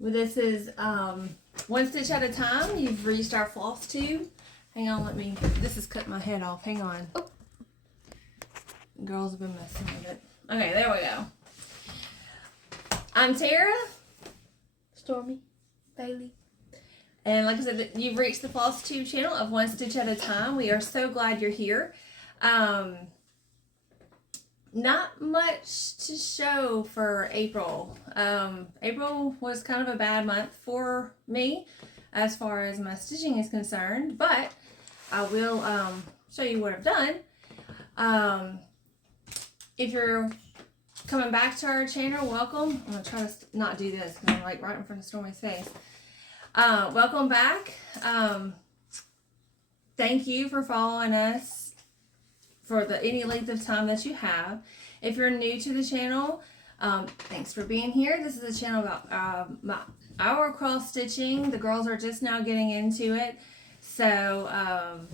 This is one stitch at a time. You've reached our floss tube. Hang on, this is cutting my head off. Hang on. Oh. Girls have been messing with it. Okay, there we go. I'm Tara. Stormy. Bailey. And like I said, you've reached the Flosstube channel of One Stitch at a Time. We are so glad you're here. Not much to show for April. April was kind of a bad month for me as far as my stitching is concerned, but I will show you what I've done. If you're coming back to our channel, welcome. I'm going to try to not do this because I'm like right in front of Stormy's face. Welcome back. Thank you for following us for any length of time that you have. If you're new to the channel, thanks for being here. This is a channel about our cross stitching. The girls are just now getting into it, so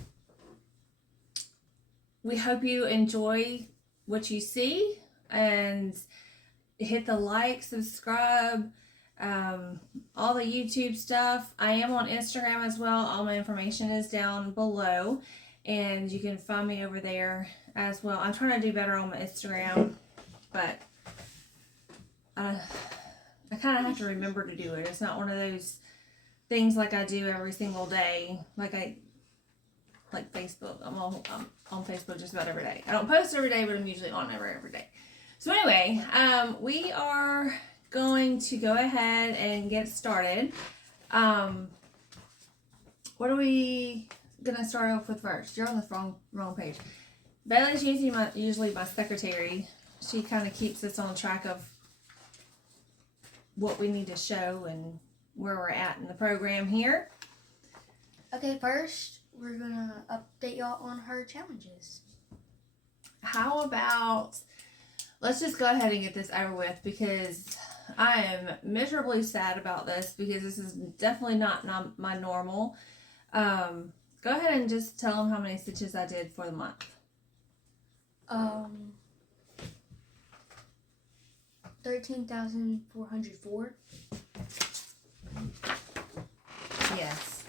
we hope you enjoy what you see and hit the like, subscribe, all the YouTube stuff. I am on Instagram as well. All my information is down below, and you can find me over there as well. I'm trying to do better on my Instagram, but I kind of have to remember to do it. It's not one of those things like I do every single day, like Facebook. I'm on Facebook just about every day. I don't post every day, but I'm usually on every day. So anyway, we are going to go ahead and get started. What are we gonna start off with first? You're on the wrong page. Bailey's usually my secretary. She kind of keeps us on track of what we need to show and where we're at in the program here. Okay, first we're gonna update y'all on her challenges. How about, let's just go ahead and get this over with, because I am miserably sad about this, because this is definitely not my normal. Go ahead and just tell them how many stitches I did for the month. 13,404. Yes.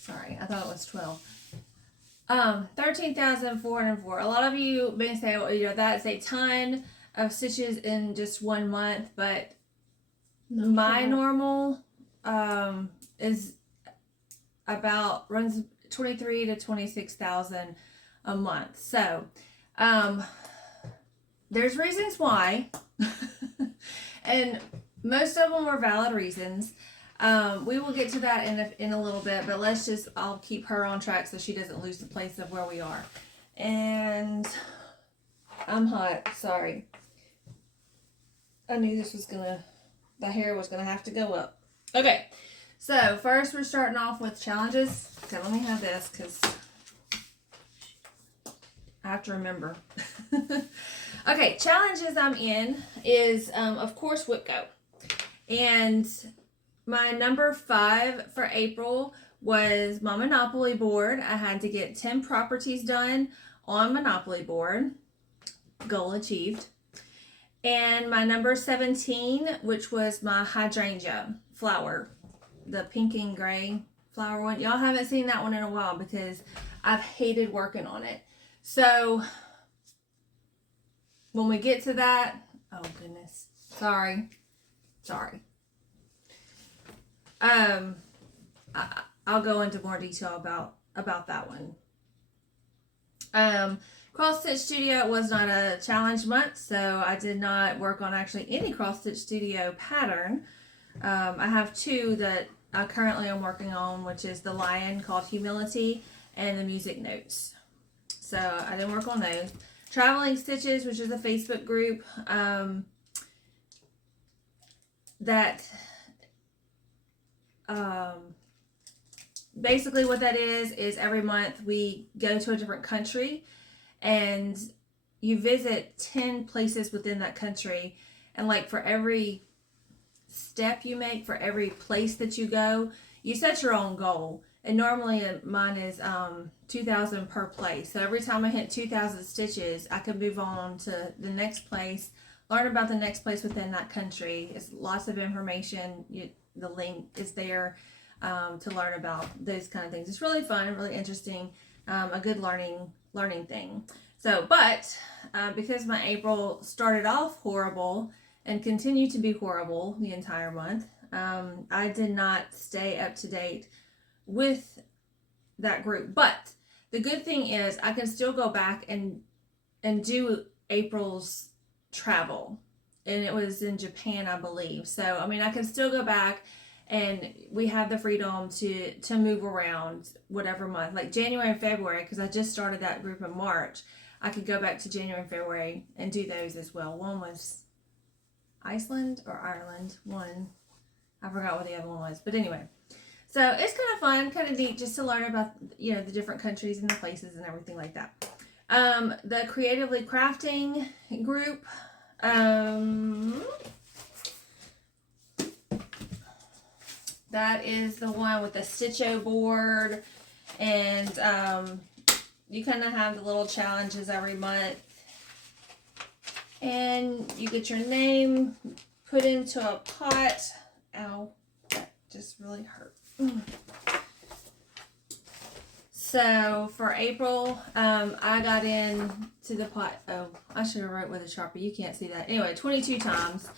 Sorry, I thought it was 12. 13,404. A lot of you may say, well, that's a ton of stitches in just 1 month, but my normal is runs 23 to 26,000 a month. So there's reasons why, and most of them are valid reasons. We will get to that in a little bit, but I'll keep her on track so she doesn't lose the place of where we are. And I'm hot, sorry. I knew the hair was gonna have to go up. Okay, so first we're starting off with challenges. Okay, let me have this because I have to remember. Okay, challenges I'm in is, of course, Whip Go. And my number 5 for April was my Monopoly board. I had to get 10 properties done on Monopoly board. Goal achieved. And my number 17, which was my hydrangea flower, the pink and gray flower one. Y'all haven't seen that one in a while because I've hated working on it. So when we get to that, oh goodness, sorry. I'll go into more detail about that one. Cross Stitch Studio was not a challenge month, so I did not work on actually any Cross Stitch Studio pattern. I have 2 that I currently am working on, which is the lion called Humility and the music notes. So I didn't work on those. Traveling Stitches, which is a Facebook group that basically what that is every month we go to a different country and you visit 10 places within that country, and like for every step you make, for every place that you go, you set your own goal. And normally mine is 2,000 per place. So every time I hit 2,000 stitches, I can move on to the next place learn about the next place within that country. It's lots of information. The link is there to learn about those kind of things. It's really fun, really interesting, a good learning thing. So, but because my April started off horrible and continued to be horrible the entire month, I did not stay up to date with that group. But the good thing is I can still go back and do April's travel, and it was in Japan, I believe. So I mean, I can still go back, and we have the freedom to move around whatever month, like January and February, because I just started that group in March. I could go back to January and February and do those as well. One was Iceland or Ireland. One, I forgot what the other one was, but anyway. So it's kind of fun, kind of neat, just to learn about, you know, the different countries and the places and everything like that. The Creatively Crafting group, that is the one with the Stitcho board, and you kind of have the little challenges every month, and you get your name put into a pot. Ow, that just really hurt. So for April, I got into the pot. Oh, I should have wrote with a Sharpie. You can't see that. Anyway, 22 times.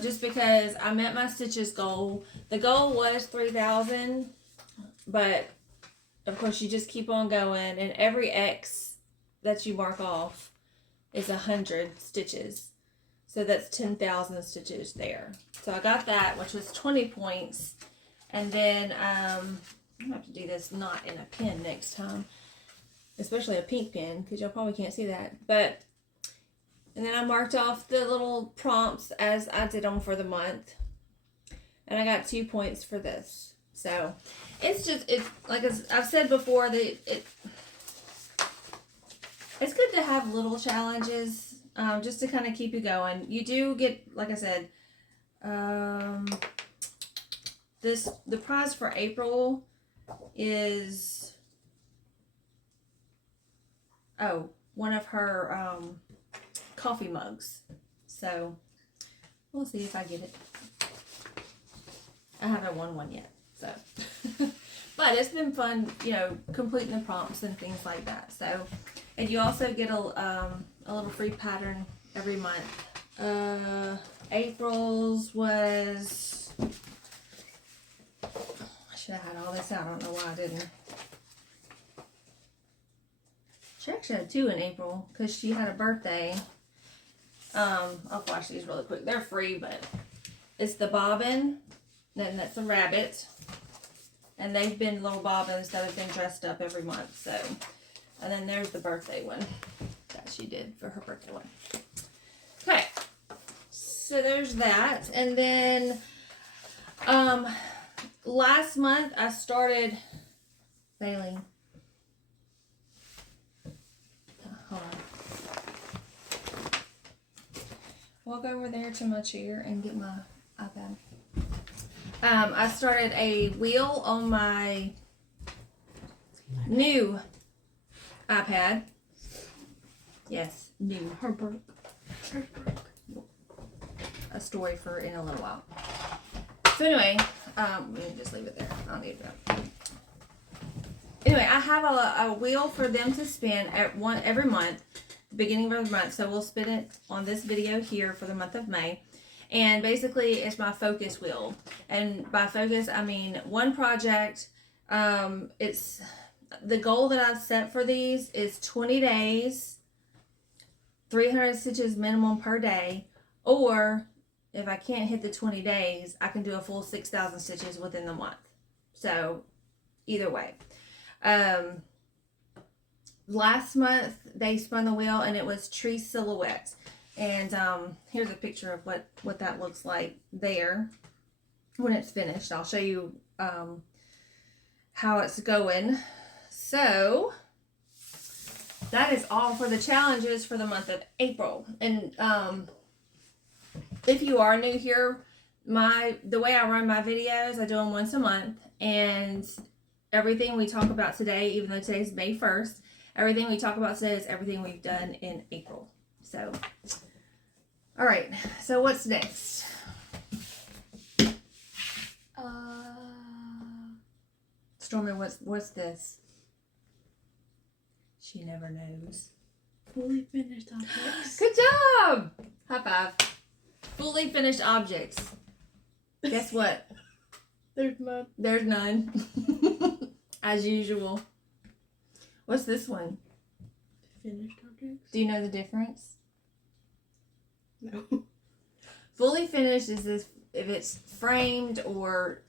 Just because I met my stitches goal. The goal was 3,000, but of course you just keep on going, and every X that you mark off is 100 stitches. So that's 10,000 stitches there. So I got that, which was 20 points. And then I'm going to have to do this not in a pen next time. Especially a pink pen, because y'all probably can't see that. But, and then I marked off the little prompts as I did them for the month. And I got 2 points for this. So, it's like I've said before, that it's good to have little challenges, just to kind of keep you going. You do get, like I said, the prize for April is, one of her coffee mugs. So we'll see if I get it. I haven't won one yet, so but it's been fun, you know, completing the prompts and things like that. So, and you also get a little free pattern every month. April's was, I should have had all this out. I don't know why I didn't. She actually had 2 in April because she had a birthday. I'll flash these really quick. They're free, but it's the bobbin, then that's a rabbit, and they've been little bobbins that have been dressed up every month. So, and then there's the birthday one that she did for her birthday one. Okay, so there's that, and then last month I started Bailey. Hold on. Walk over there to my chair and get my iPad. I started a wheel on my new iPad. Yes, new. Her broke. A story for in a little while. So anyway, we can just leave it there. I don't need that. Anyway, I have a wheel for them to spin every month, beginning of the month. So we'll spin it on this video here for the month of May. And basically, it's my focus wheel. And by focus, I mean one project. It's the goal that I've set for these is 20 days, 300 stitches minimum per day. Or if I can't hit the 20 days, I can do a full 6,000 stitches within the month. So either way. Last month they spun the wheel and it was tree silhouettes. And here's a picture of what that looks like there when it's finished. I'll show you how it's going. So that is all for the challenges for the month of April. And if you are new here, the way I run my videos, I do them once a month, and everything we talk about today, even though today's May 1st, everything we talk about today is everything we've done in April. So All right, so what's next? Stormy, what's this? She never knows. Fully finished objects. Good job! High five. Fully finished objects. Guess what? There's none. There's none. As usual. What's this one? Finished objects? Do you know the difference? No. Fully finished is this if it's framed or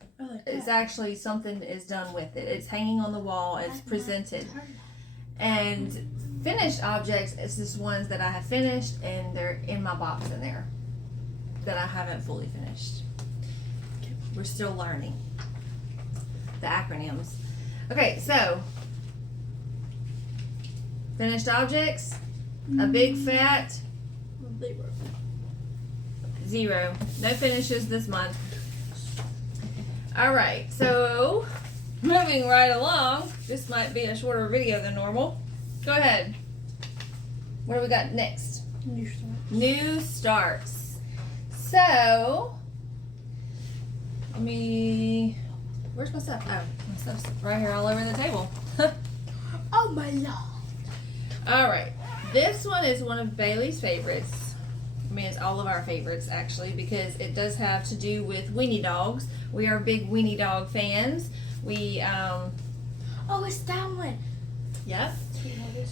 it's actually something is done with it. It's hanging on the wall, it's presented. And finished objects is just ones that I have finished and they're in my box in there that I haven't fully finished. We're still learning the acronyms. Okay, so finished objects, a big fat 0. No finishes this month. All right, so moving right along. This might be a shorter video than normal. Go ahead. What do we got next? New starts. New starts. So, where's my stuff? Oh, my stuff's right here all over the table. Oh my lord. All right, this one is one of Bailey's favorites. I mean, it's all of our favorites actually because it does have to do with weenie dogs. We are big weenie dog fans. We, Oh, it's that one. Yep.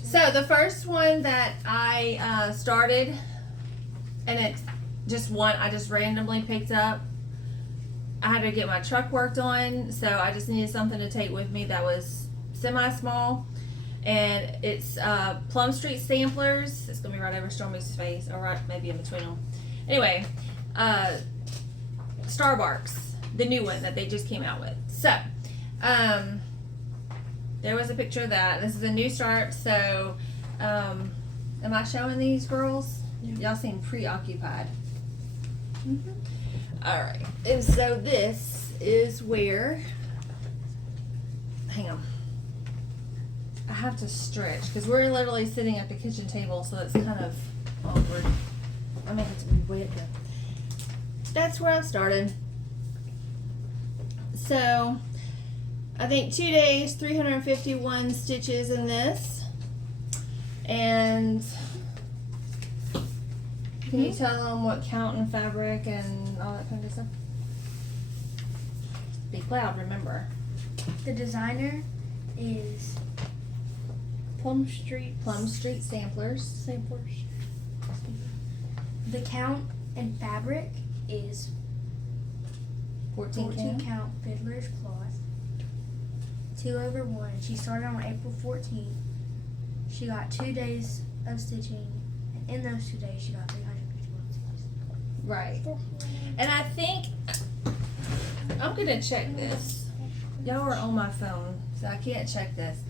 So the first one that I started, and it's just one I just randomly picked up. I had to get my truck worked on, so I just needed something to take with me that was semi-small. And it's Plum Street Samplers. It's gonna be right over Stormy's face, or right maybe in between them. Anyway, Starbarks, the new one that they just came out with. So, there was a picture of that. This is a new start. So, am I showing these girls? Yeah. Y'all seem preoccupied. All right, and so this is where. Hang on. I have to stretch because we're literally sitting at the kitchen table, so it's kind of awkward. I may have to be way up here. That's where I started. So, I think 2 days, 351 stitches in this. And can you tell them what count and fabric and all that kind of stuff? Speak loud, remember. The designer is Plum Street Samplers. Samplers. The count and fabric is 14 count Fiddler's Cloth. 2/1. She started on April 14th. She got 2 days of stitching, and in those 2 days she got 351 stitches. Right. And I think I'm gonna check this. Y'all are on my phone, so I can't check this.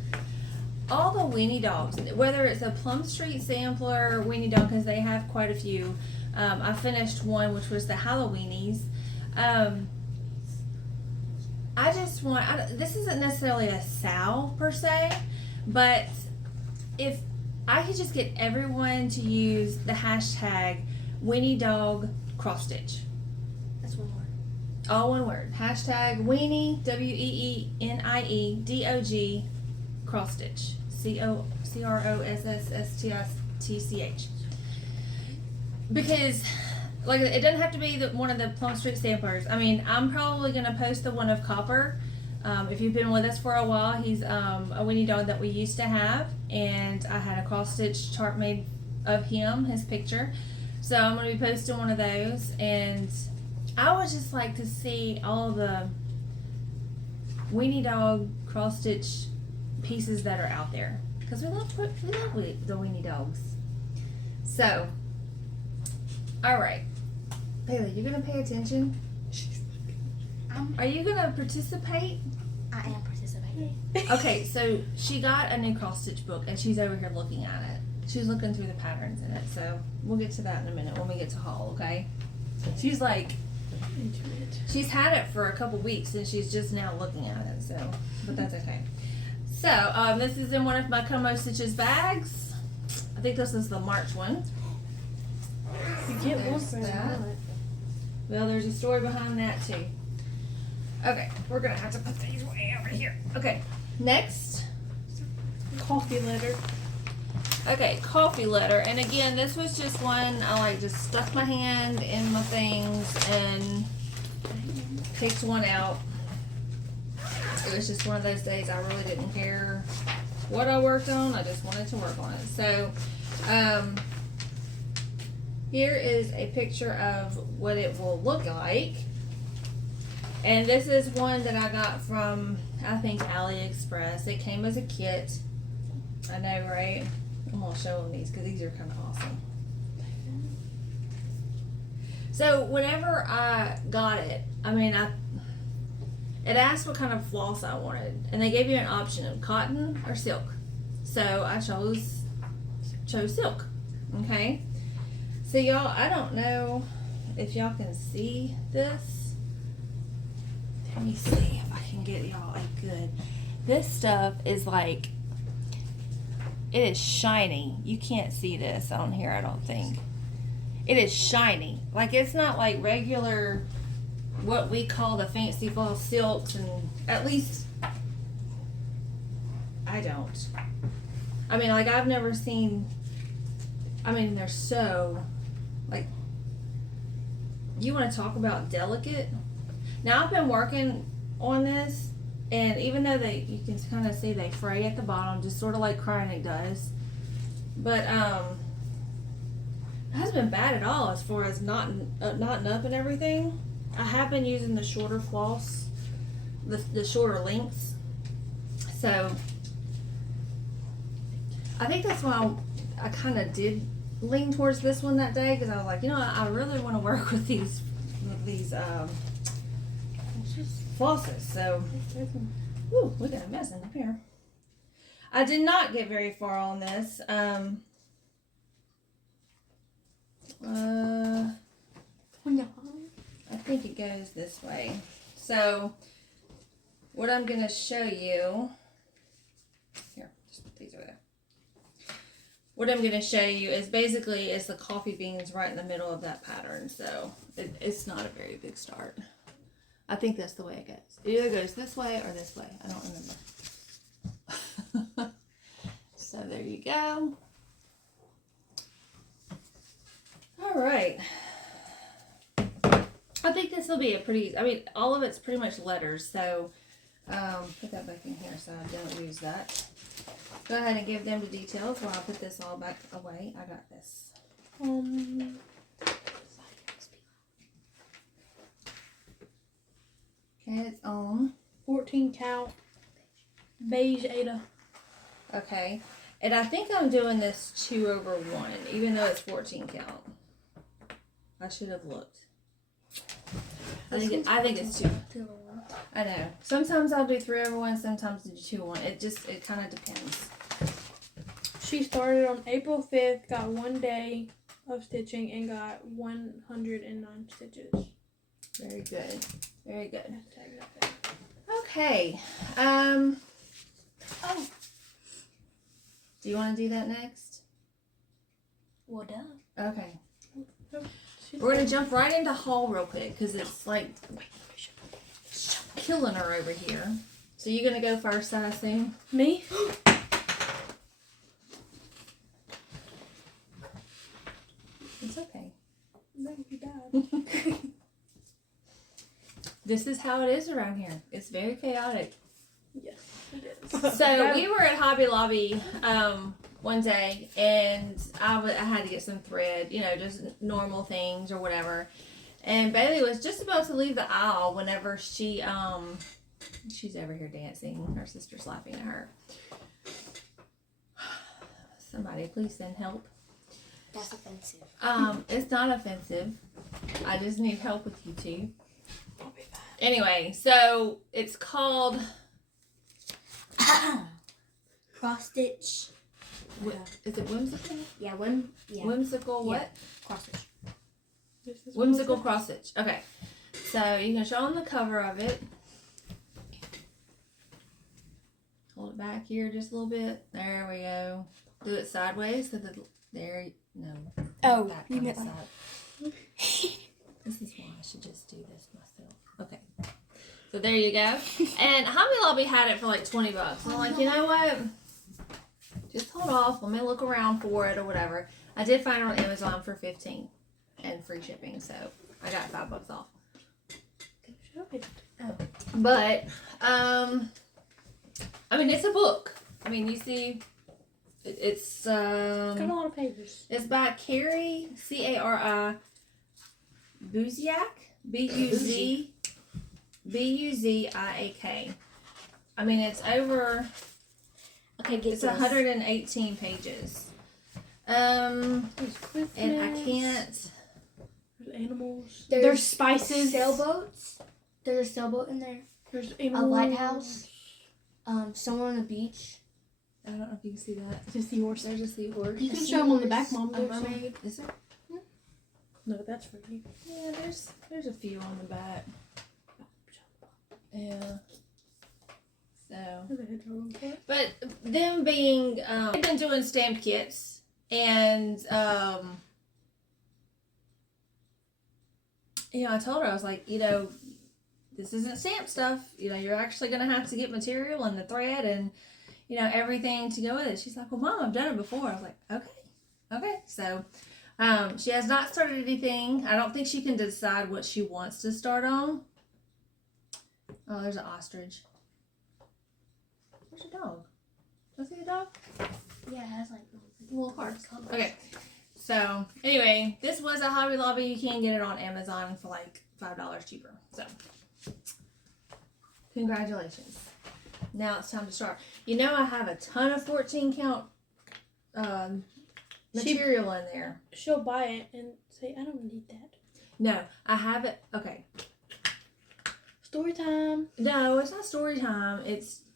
All the weenie dogs, whether it's a Plum Street Sampler weenie dog, because they have quite a few. I finished one, which was the Halloweenies. I just want, this isn't necessarily a sow per se, but if I could just get everyone to use the hashtag weenie dog cross stitch. That's one word. All one word. Hashtag weenie, WEENIE DOG cross stitch. CROSSSTICH. Because, like, it doesn't have to be one of the Plum Street Samplers. I mean, I'm probably going to post the one of Copper. If you've been with us for a while, he's a weenie dog that we used to have. And I had a cross stitch chart made of him, his picture. So I'm going to be posting one of those. And I would just like to see all the weenie dog cross stitch pieces that are out there. Because we love the weenie dogs. So, alright. Bailey, you going to pay attention? Are you going to participate? I am participating. Okay, so she got a new cross stitch book and she's over here looking at it. She's looking through the patterns in it, so we'll get to that in a minute when we get to haul, okay? She's like, she's had it for a couple weeks and she's just now looking at it, so, but that's okay. So, this is in one of my Como Stitches bags. I think this is the March one. You get one There's for that. that. Well, there's a story behind that too. Okay, we're gonna have to put these way over here. Okay, next. Coffee letter. Okay, coffee letter. And again, this was just one I like just stuck my hand in my things and picked one out. It was just one of those days I really didn't care what I worked on. I just wanted to work on it. So, here is a picture of what it will look like. And this is one that I got from, I think, AliExpress. It came as a kit. I know, right? I'm gonna show them these because these are kind of awesome. So whenever I got it, it asked what kind of floss I wanted, and they gave you an option of cotton or silk. So I chose silk. Okay. So y'all, I don't know if y'all can see this. Let me see if I can get y'all a good. This stuff is like. It is shiny. You can't see this on here, I don't think. It is shiny. Like, it's not like regular, what we call the fancy fall silks, and at least, I don't. I mean, like, I've never seen, they're so, like, you want to talk about delicate? Now, I've been working on this. And even though you can kind of see they fray at the bottom, just sort of like Cryonic does. But, it hasn't been bad at all as far as knotting up and everything. I have been using the shorter floss, the shorter lengths. So, I think that's why I kind of did lean towards this one that day. Because I was like, I really want to work with these flosses. So, ooh, we got a mess in up here. I did not get very far on this. I think it goes this way. So, what I'm going to show you, here, just put these over there. What I'm going to show you is basically it's the coffee beans right in the middle of that pattern. So, it's not a very big start. I think that's the way it goes. It either goes this way or this way. I don't remember. So there you go. All right. I think this will be a pretty, all of it's pretty much letters. So put that back in here so I don't lose that. Go ahead and give them the details while I put this all back away. I got this. Okay, it's on 14 count. Beige Ada. Okay, and I think I'm doing this 2/1, even though it's 14 count. I should have looked. I think it's 2. I know. Sometimes I'll do 3/1, sometimes I do 2/1. It kind of depends. She started on April 5th, got 1 day of stitching, and got 109 stitches. Very good. Very good. Tag that back. Okay. Oh. Do you want to do that next? Well done. Okay. We're going to jump right into haul real quick because it's like killing her over here. So you're going to go first, I assume? Me? It's okay. That would be bad. This is how it is around here. It's very chaotic. Yes, it is. So we were at Hobby Lobby one day, and I had to get some thread, just normal things or whatever. And Bailey was just about to leave the aisle whenever she's over here dancing. Her sister's laughing at her. Somebody please send help. That's offensive. It's not offensive. I just need help with you two. Anyway, so it's called Cross stitch. Is it whimsical? Yeah, Whimsical what? cross stitch. Whimsical cross stitch. Okay. So you can show on the cover of it. Hold it back here just a little bit. There we go. Do it sideways so that no. Oh, That you kind meant of like. suck. This is why I should just do this myself. Okay. So there you go. And Hobby Lobby had it for like $20. And I'm like, you know what? Just hold off. Let me look around for it or whatever. I did find it on Amazon for $15 and free shipping, so I got $5 off. But I mean, it's a book. I mean, you see, it's Got a lot of pages. it's by Carrie Cari Buziak, Buziak. I mean, it's over. Okay, get It's this. 118 pages. And I can't. There's animals. There's spices. Sailboats. There's a sailboat in there. There's A animals. lighthouse. Someone on the beach. I don't know if you can see that. It's a seahorse. There's a seahorse. You can show them on the back, Mom. A There's some. mermaid. Is there? No, that's for you. Yeah, there's a few on the back. Yeah. So, There's a hedgehog on the front. but them being, they've been doing stamped kits, and I told her, I was like, this isn't stamp stuff. You're actually gonna have to get material and the thread and everything to go with it. She's like, well, Mom, I've done it before. I was like, okay. So she has not started anything. I don't think she can decide what she wants to start on. Oh, there's an ostrich. Where's the dog? Do I see the dog? Yeah, it has like Little hearts. Okay. So anyway, this was a Hobby Lobby. You can get it on Amazon for like $5 cheaper. So congratulations. Now it's time to start. I have a ton of 14 count material in there. She'll buy it and say, I don't need that. No, I have it. Okay. Story time. No, it's not story time.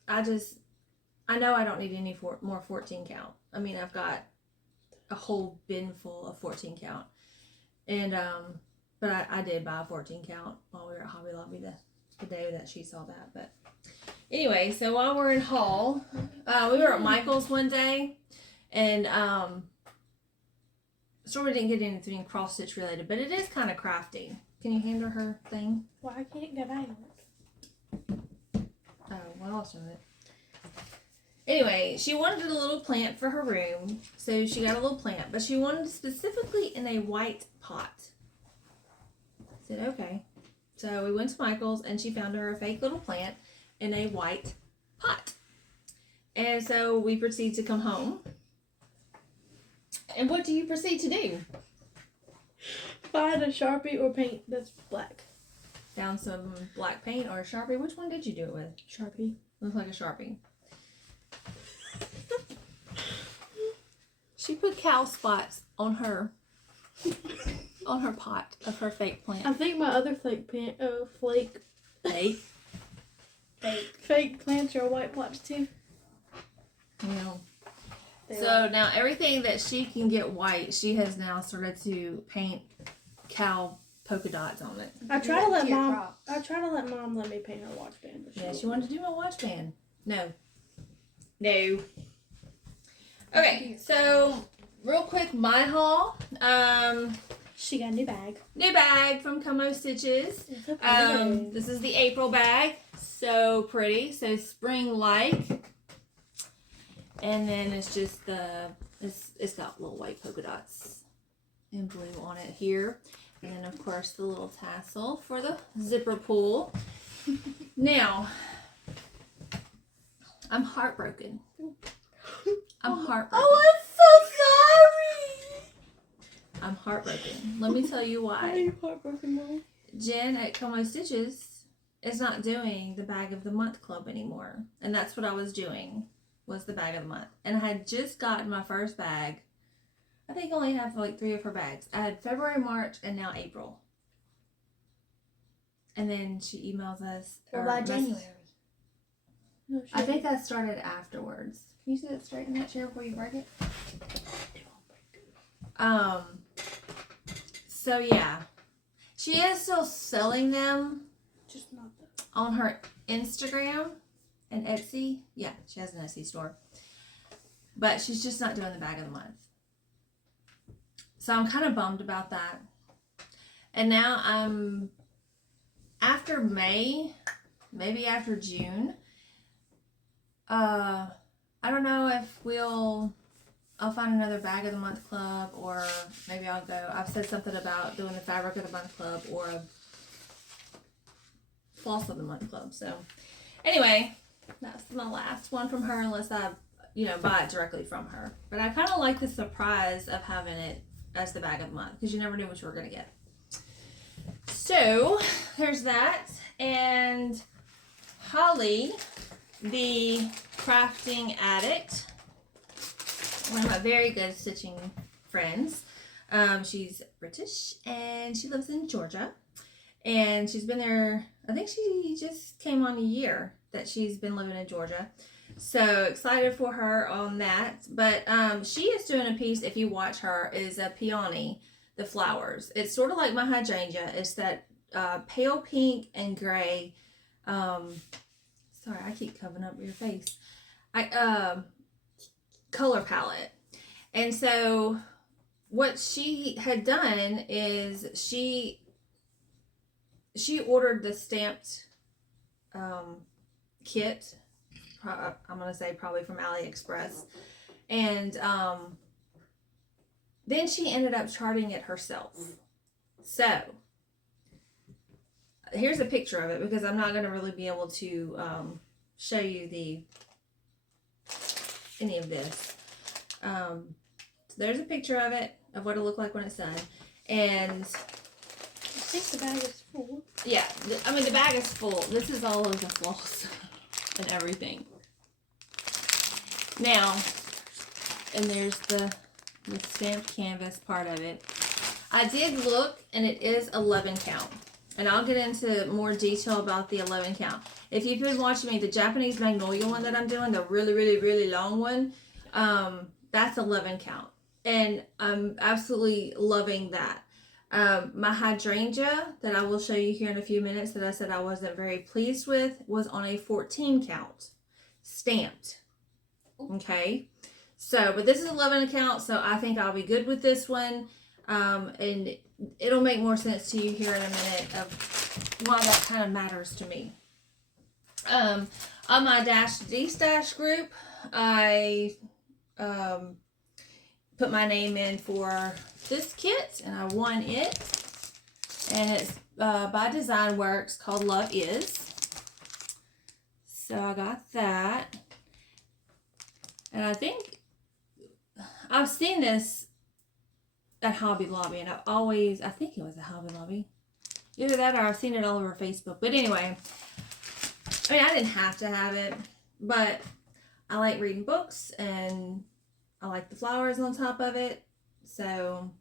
I know I don't need any more 14 count. I mean, I've got a whole bin full of 14 count. And, but I did buy a 14 count while we were at Hobby Lobby the day that she saw that. But anyway, so while we're in Hall, we were at Michael's one day, and Stormy didn't get anything cross stitch related, but it is kind of crafty. Can you hand her thing? Well, I can't get out. Oh, what else is it? Anyway, she wanted a little plant for her room, so she got a little plant, but she wanted it specifically in a white pot. I said, okay. So we went to Michael's, and she found her a fake little plant in a white pot. And so we proceed to come home. And what do you proceed to do? Find a Sharpie or paint that's black. Found some black paint or a Sharpie. Which one did you do it with? Sharpie. Looks like a Sharpie. She put cow spots on her pot of her fake plant. I think my other fake plants are white plots too. So now everything that she can get white, she has now started to paint cow polka dots on it. I try to let mom let me paint her watch band. But Yeah, she wanted to do my watch band. No. Okay, so real quick, my haul. She got a new bag. New bag from KomoStitches. This is the April bag. So pretty. So spring-like. And then it's just it's got little white polka dots and blue on it here. And then, of course, the little tassel for the zipper pull. Now, I'm heartbroken. I'm heartbroken. Oh, I'm so sorry. I'm heartbroken. Let me tell you Why are why. you heartbroken, Mom? Jen at KomoStitches is not doing the Bag of the Month Club anymore. And that's what I was doing, was the Bag of the Month. And I had just gotten my first bag. I think I only have like 3 of her bags. I had February, March, and now April. And then she emails us. What about January? No, I think that started afterwards. Can you sit it straight in that chair before you break it? So yeah. She is still selling them just not that. on her Instagram and Etsy. Yeah, she has an Etsy store. But she's just not doing the Bag of the Month. So I'm kind of bummed about that. And now I'm, after May, maybe after June, I don't know if I'll find another bag of the month club, or maybe I'll go, I've said something about doing the fabric of the month club or a floss of the month club. So anyway, that's my last one from her, unless I, buy it directly from her. But I kind of like the surprise of having it as the bag of the month, because you never knew what you were going to get. So there's that. And Holly, the crafting addict, one of my very good stitching friends. She's British and she lives in Georgia. And she's been there, I think she just came on a year that she's been living in Georgia. So excited for her on that. But she is doing a piece, if you watch her, is a peony, the flowers. It's sort of like my hydrangea. It's that pale pink and gray. Sorry, I keep covering up your face. Color palette. And so what she had done is she ordered the stamped kit. I'm going to say probably from AliExpress. And then she ended up charting it herself. So here's a picture of it, because I'm not going to really be able to show you any of this. So there's a picture of it, of what it'll look like when it's done. And I think the bag is full. yeah, I mean, the bag is full. This is all of the floss and everything. Now, and there's the stamped canvas part of it. I did look, and it is 11 count. And I'll get into more detail about the 11 count. If you've been watching me, the Japanese Magnolia one that I'm doing, the really, really, really long one, that's 11 count. And I'm absolutely loving that. My hydrangea that I will show you here in a few minutes that I said I wasn't very pleased with was on a 14 count, stamped. Okay, so but this is 11 count, so I think I'll be good with this one. And it'll make more sense to you here in a minute of why that kind of matters to me. On my To Destash group, I put my name in for this kit, and I won it. And it's by Design Works, called Love Is. So I got that. And I think I've seen this at Hobby Lobby, and I think it was at Hobby Lobby. Either that or I've seen it all over Facebook. But anyway, I mean, I didn't have to have it, but I like reading books, and I like the flowers on top of it. So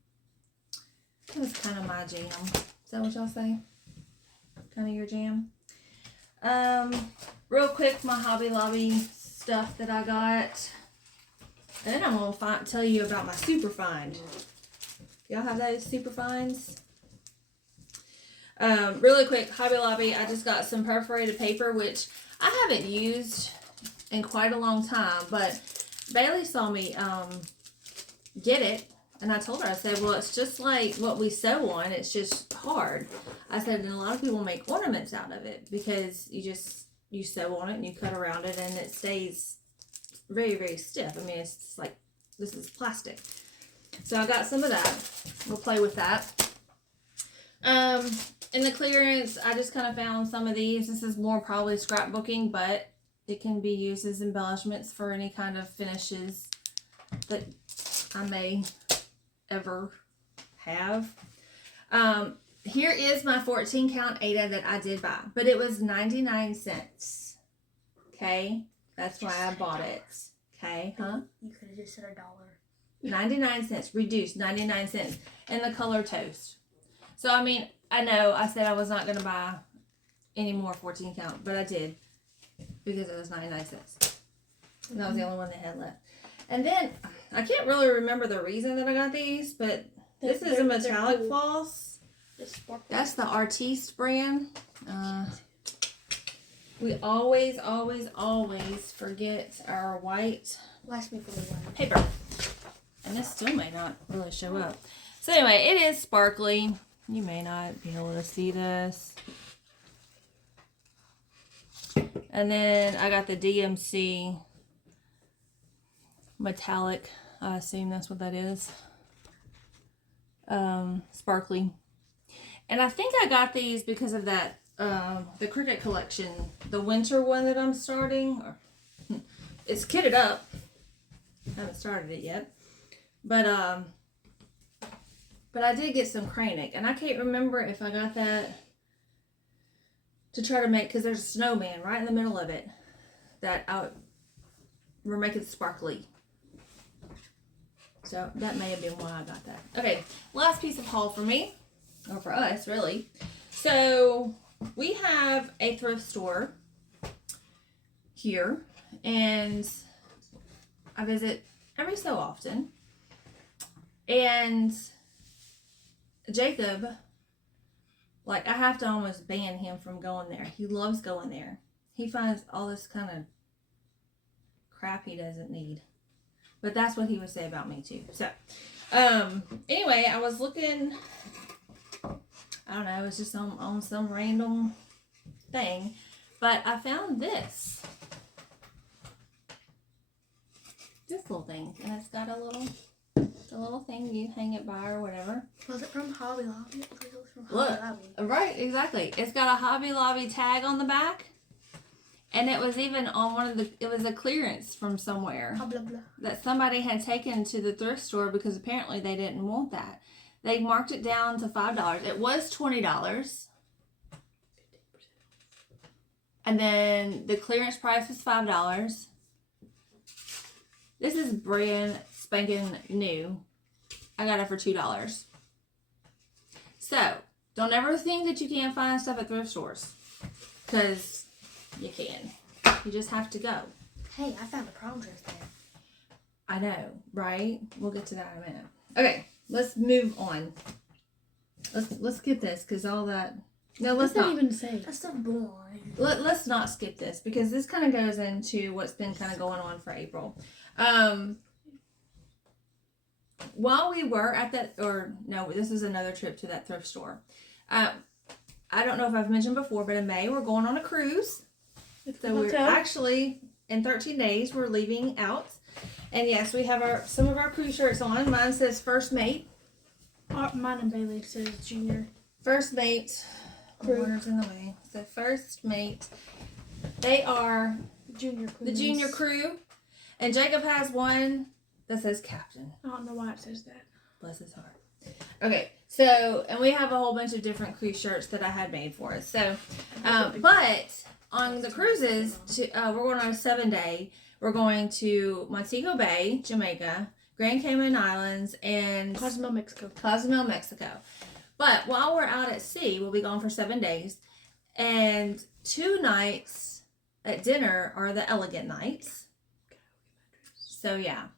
it was kind of my jam. Is that what y'all say? Kind of your jam? Real quick, my Hobby Lobby stuff that I got. And then I'm going to tell you about my super find. Y'all have those super finds? Really quick, Hobby Lobby, I just got some perforated paper, which I haven't used in quite a long time, but Bailey saw me get it, and I told her, I said, well, it's just like what we sew on, it's just hard. I said, and a lot of people make ornaments out of it, because you sew on it and you cut around it and it stays very, very stiff. I mean, it's like, this is plastic. So I got some of that. We'll play with that. In the clearance, I just kind of found some of these. This is more probably scrapbooking, but it can be used as embellishments for any kind of finishes that I may ever have. Here is my 14 count Ada that I did buy, but it was 99 cents. Okay, that's why I bought it. Okay, huh? You could have just said $1. 99 cents, reduced 99 cents, in the color toast. So I mean, I know I said I was not going to buy any more 14 count, but I did, because it was 99 cents. And that was the only one they had left. And then I can't really remember the reason that I got these, but this is a metallic floss. That's the Artiste brand. We always, always, always forget our white Last me for the one. paper. And this still may not really show up. So anyway, it is sparkly. You may not be able to see this. And then I got the DMC metallic. I assume that's what that is. Sparkly. And I think I got these because of that, the Cricut collection, the winter one that I'm starting. It's kitted up. I haven't started it yet. But I did get some Kranic, and I can't remember if I got that to try to make, because there's a snowman right in the middle of it that we're making sparkly. So that may have been why I got that. Okay, last piece of haul for me, or for us really. So we have a thrift store here, and I visit every so often. And Jacob, like, I have to almost ban him from going there. He loves going there. He finds all this kind of crap he doesn't need. But that's what he would say about me too. So, anyway, I was looking, I don't know, it was just on some random thing. But I found this little thing. And it's got a little thing you hang it by or whatever. Was it from Hobby Lobby? It was from Look, Hobby Lobby. right, exactly. It's got a Hobby Lobby tag on the back. And it was even on it was a clearance from somewhere Blah, blah, blah. that somebody had taken to the thrift store because apparently they didn't want that. They marked it down to $5. It was $20. And then the clearance price was $5. This is brand spanking new. I got it for $2. So, don't ever think that you can't find stuff at thrift stores. Because you can. You just have to go. Hey, I found a prom dress there. I know, right? We'll get to that in a minute. Okay, let's move on. Let's skip this because all that. No, let's not even say. That's so boring. Let's not skip this because this kind of goes into what's been kind of going on for April. While we were at that, or no, this is another trip to that thrift store. I don't know if I've mentioned before, but in May we're going on a cruise. So we're actually, in 13 days, we're leaving out. And yes, we have some of our cruise shirts on. Mine says First Mate. Mine and Bailey says Junior. First Mate. Crew. Water's in the way. So First Mate. They are Junior the junior crew. And Jacob has one that says Captain. I don't know why it says that. Bless his heart. Okay, so, and we have a whole bunch of different cruise shirts that I had made for us. So, but on the cruises, we're going on a 7-day. We're going to Montego Bay, Jamaica, Grand Cayman Islands, and Cozumel, Mexico. Cozumel, Mexico. But while we're out at sea, we'll be gone for 7 days. And 2 nights at dinner are the elegant nights. So, yeah.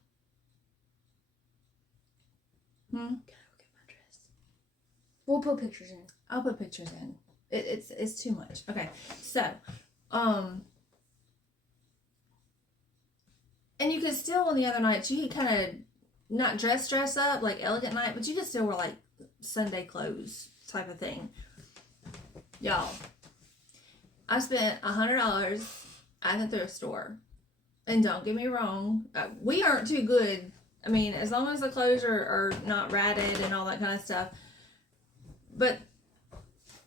We'll put pictures in. I'll put pictures in. It's too much. Okay, so, and you could still on the other nights, you could kind of not dress up like elegant night, but you could still wear like Sunday clothes type of thing. Y'all, I spent $100 at the thrift store, and don't get me wrong, we aren't too good. I mean, as long as the clothes are not ratted and all that kind of stuff. But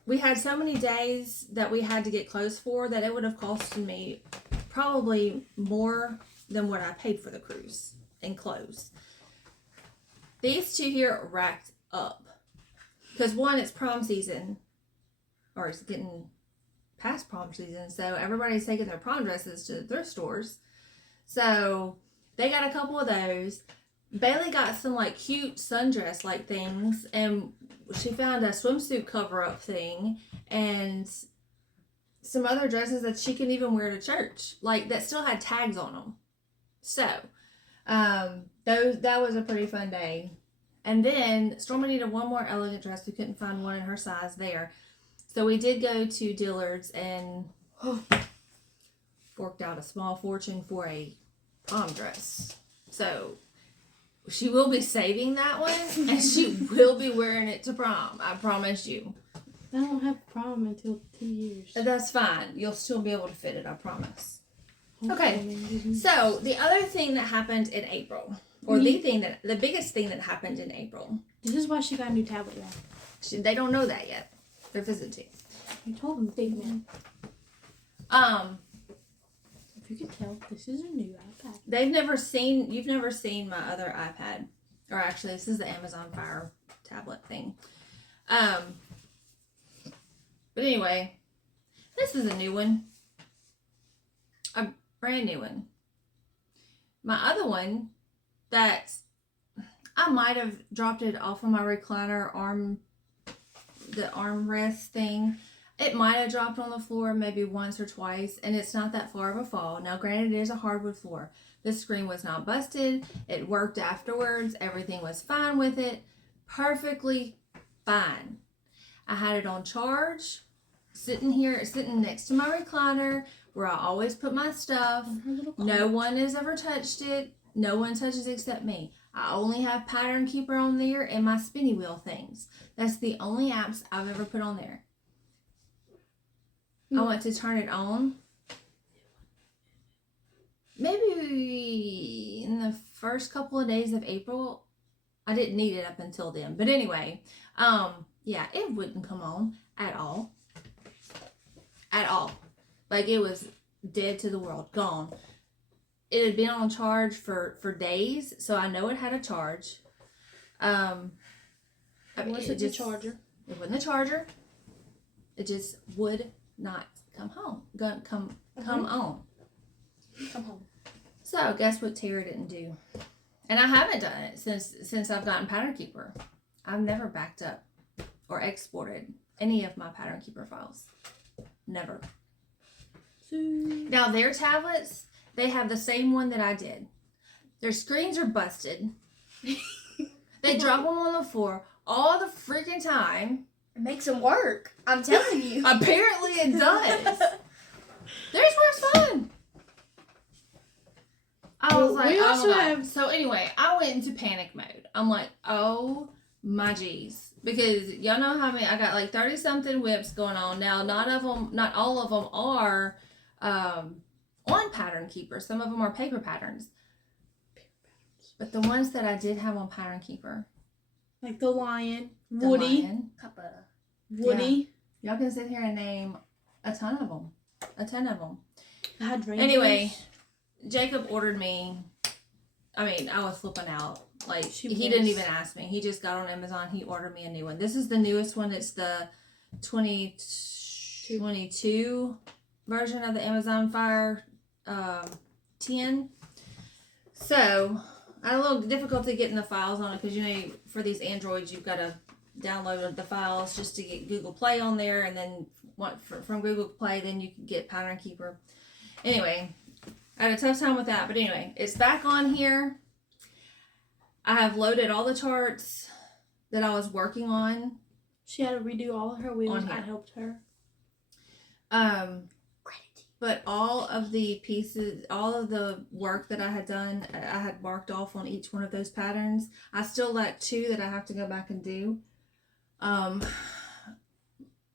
we had so many days that we had to get clothes for that it would have cost me probably more than what I paid for the cruise in clothes. These two here are racked up. Because one, it's prom season. Or it's getting past prom season. So everybody's taking their prom dresses to the thrift stores. So they got a couple of those. Bailey got some like cute sundress like things, and she found a swimsuit cover up thing and some other dresses that she can even wear to church, like that still had tags on them. So that was a pretty fun day. And then Stormy needed one more elegant dress. We couldn't find one in her size there, so we did go to Dillard's and forked out a small fortune for a prom dress. So she will be saving that one, and she will be wearing it to prom. I promise you. I don't have prom until 2 years. That's fine. You'll still be able to fit it, I promise. Okay, Homecoming. so the other thing that happened in April, or the biggest thing that happened in April, This is why she got a new tablet, y'all. they don't know that yet. They're visiting. You told them, big man. If you could tell, this is a new iPad. You've never seen my other iPad, or actually, this is the Amazon Fire tablet thing. But anyway, this is a new one. A brand new one. My other one that I might have dropped it off of my recliner the armrest thing. It might have dropped on the floor maybe once or twice, and it's not that far of a fall. Now, granted, it is a hardwood floor. The screen was not busted. It worked afterwards. Everything was fine with it. Perfectly fine. I had it on charge, sitting next to my recliner, where I always put my stuff. No one has ever touched it. No one touches it except me. I only have Pattern Keeper on there and my spinny wheel things. That's the only apps I've ever put on there. I went to turn it on. Maybe in the first couple of days of April. I didn't need it up until then. But anyway, yeah, it wouldn't come on at all. At all. Like, it was dead to the world. Gone. It had been on charge for days, so I know it had a charge. Wasn't the charger? It wasn't the charger. It just would not come home. Come on. Come home. So guess what Tara didn't do? And I haven't done it since I've gotten Pattern Keeper. I've never backed up or exported any of my Pattern Keeper files. Never. Now their tablets, they have the same one that I did. Their screens are busted. They drop them on the floor all the freaking time. It makes them work. I'm telling you. Apparently it does. Theirs works fine. I was like, oh my God. So anyway, I went into panic mode. I'm like, oh my geez. Because y'all know how many, I got like 30 something whips going on. Now, not all of them are on Pattern Keeper. Some of them are paper patterns. But the ones that I did have on Pattern Keeper. Like the lion, Woody, Woody. Yeah. Y'all can sit here and name a ton of them. I had anyway, Jacob ordered me, I was flipping out. Like, he didn't even ask me. He just got on Amazon. He ordered me a new one. This is the newest one. It's the 2022 version of the Amazon Fire 10. So, I had a little difficulty getting the files on it because, for these Androids, you've got to download the files just to get Google Play on there. And then from Google Play, then you can get Pattern Keeper. Anyway, I had a tough time with that. But anyway, it's back on here. I have loaded all the charts that I was working on. She had to redo all of her wheels. I helped her. But all of the pieces, all of the work that I had done, I had marked off on each one of those patterns. I still got 2 that I have to go back and do.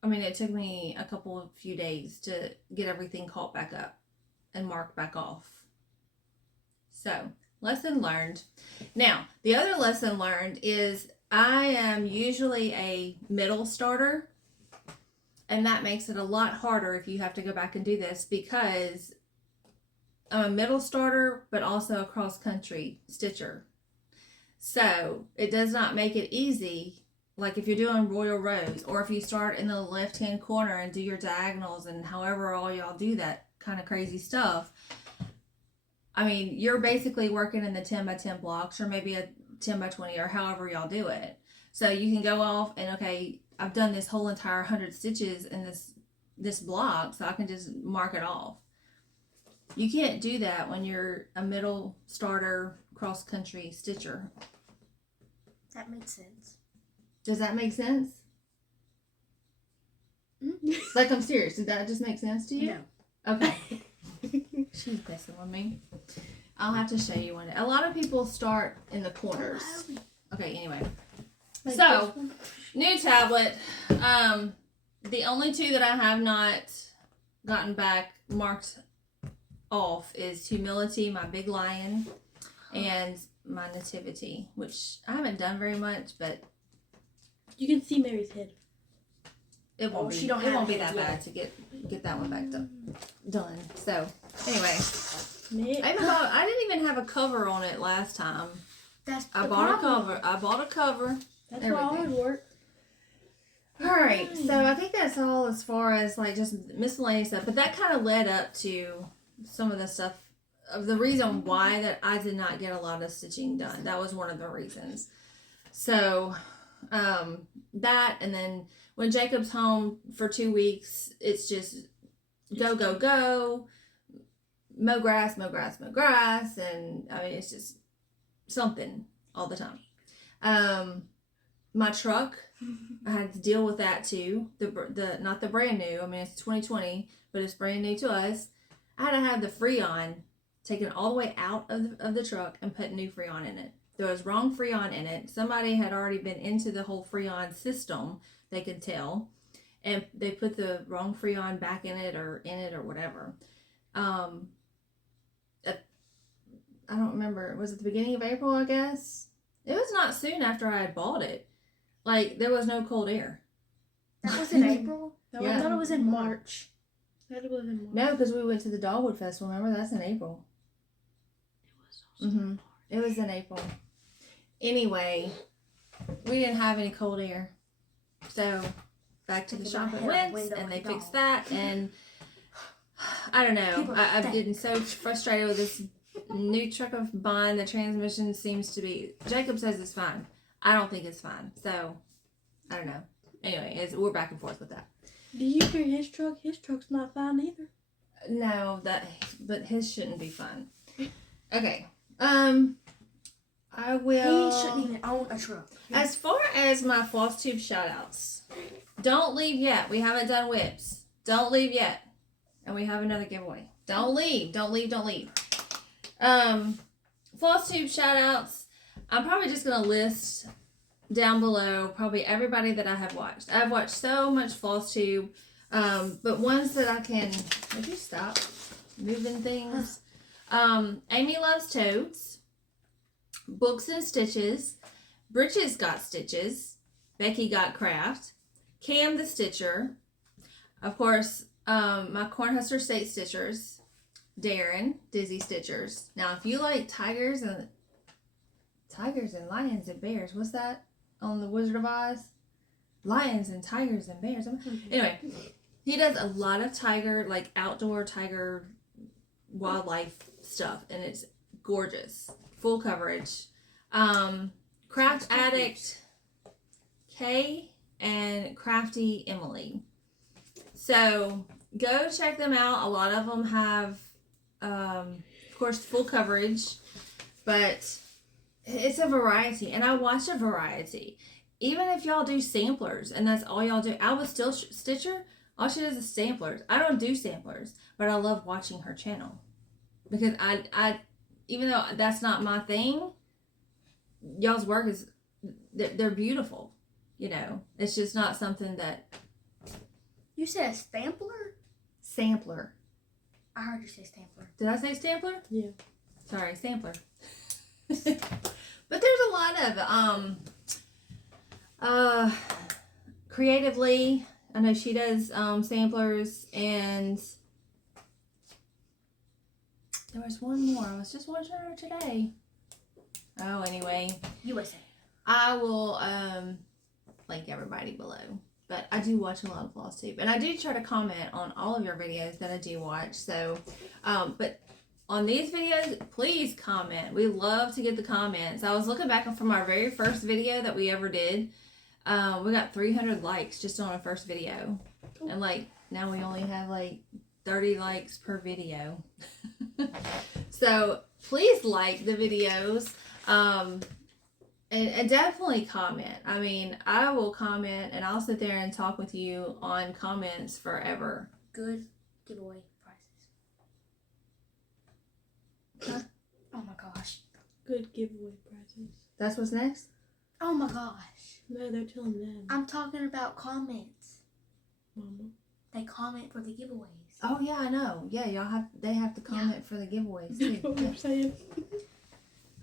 It took me a few days to get everything caught back up and marked back off. So, lesson learned. Now, the other lesson learned is I am usually a middle starter. And that makes it a lot harder if you have to go back and do this because I'm a middle starter, but also a cross-country stitcher. So it does not make it easy, like if you're doing Royal Rows, or if you start in the left-hand corner and do your diagonals and however all y'all do that kind of crazy stuff. You're basically working in the 10 by 10 blocks or maybe a 10 by 20 or however y'all do it. So you can go off and, okay, I've done this whole entire 100 stitches in this block, so I can just mark it off. You can't do that when you're a middle starter cross-country stitcher. That makes sense. Does that make sense? Like, I'm serious. Did that just make sense to you? No. Okay. She's messing with me. I'll have to show you one day. A lot of people start in the corners. Okay, anyway. Like So, new tablet. The only two that I have not gotten back marked off is Humility, my big lion, and my Nativity, which I haven't done very much, but you can see Mary's head. It won't be. It won't be that bad to get that one back done. So anyway, I didn't even have a cover on it last time. I bought a cover. That's why I would work. All right, so I think that's all as far as like just miscellaneous stuff. But that kind of led up to some of the stuff of the reason why that I did not get a lot of stitching done. That was one of the reasons. So that, and then when Jacob's home for 2 weeks, it's just go, go, go, mow grass, and I mean it's just something all the time. My truck, I had to deal with that too. The not the brand new. I mean it's 2020, but it's brand new to us. I had to have the Freon taken all the way out of the truck and put new Freon in it. There was wrong Freon in it. Somebody had already been into the whole Freon system. They could tell, and they put the wrong Freon back in it or whatever. I don't remember. Was it the beginning of April? I guess it was not soon after I had bought it. Like there was no cold air. That was in April. Yeah. I thought it was in March. No, because we went to the Dogwood Festival. Remember, that's in April. It was in April. Anyway, we didn't have any cold air. So, back to the shop it went, and they fixed that, and I don't know. I'm getting so frustrated with this new truck of mine. The transmission seems to be, Jacob says it's fine. I don't think it's fine. So, I don't know. Anyway, we're back and forth with that. Do you hear his truck? His truck's not fine either. No, but his shouldn't be fine. Okay. I will. He shouldn't even own a truck. As far as my Flosstube shoutouts, don't leave yet. We haven't done whips. Don't leave yet. And we have another giveaway. Don't leave. Flosstube shoutouts. I'm probably just going to list down below probably everybody that I have watched. I've watched so much Flosstube, but ones that I can. Would you stop moving things? Amy Loves Toads, Books and Stitches, Britches Got Stitches, Becky Got Craft, Cam the Stitcher, of course, my Cornhusker State Stitchers, Darren, Dizzy Stitchers. Now, if you like tigers and lions and bears, what's that on the Wizard of Oz? Lions and tigers and bears. Anyway, he does a lot of tiger, like outdoor tiger wildlife stuff, and it's gorgeous. Full coverage. Craft Addict Kay and Crafty Emily. So go check them out. A lot of them have, of course, full coverage, but it's a variety, and I watch a variety. Even if y'all do samplers, and that's all y'all do. I was still Stitcher. All she does is samplers. I don't do samplers, but I love watching her channel because I even though that's not my thing, y'all's work is they're beautiful. You know, it's just not something that. You said a sampler? Sampler. I heard you say sampler. Did I say sampler? Yeah. Sorry, sampler. But there's a lot of creatively. I know she does samplers, and there was one more. I was just watching her today. Oh, anyway. USA. I will link everybody below. But I do watch a lot of Flosstube, and I do try to comment on all of your videos that I do watch. So, but on these videos, please comment. We love to get the comments. I was looking back from our very first video that we ever did. We got 300 likes just on our first video. And like, now we only have like 30 likes per video. So please like the videos. And definitely comment. I mean, I will comment, and I'll sit there and talk with you on comments forever. Good giveaway prizes. Huh? Oh my gosh. Good giveaway prizes. That's what's next? Oh my gosh. No, they're telling them. I'm talking about comments. Mama. They comment for the giveaways. Oh yeah, I know. Yeah, they have to comment for the giveaways too. That's what we're saying.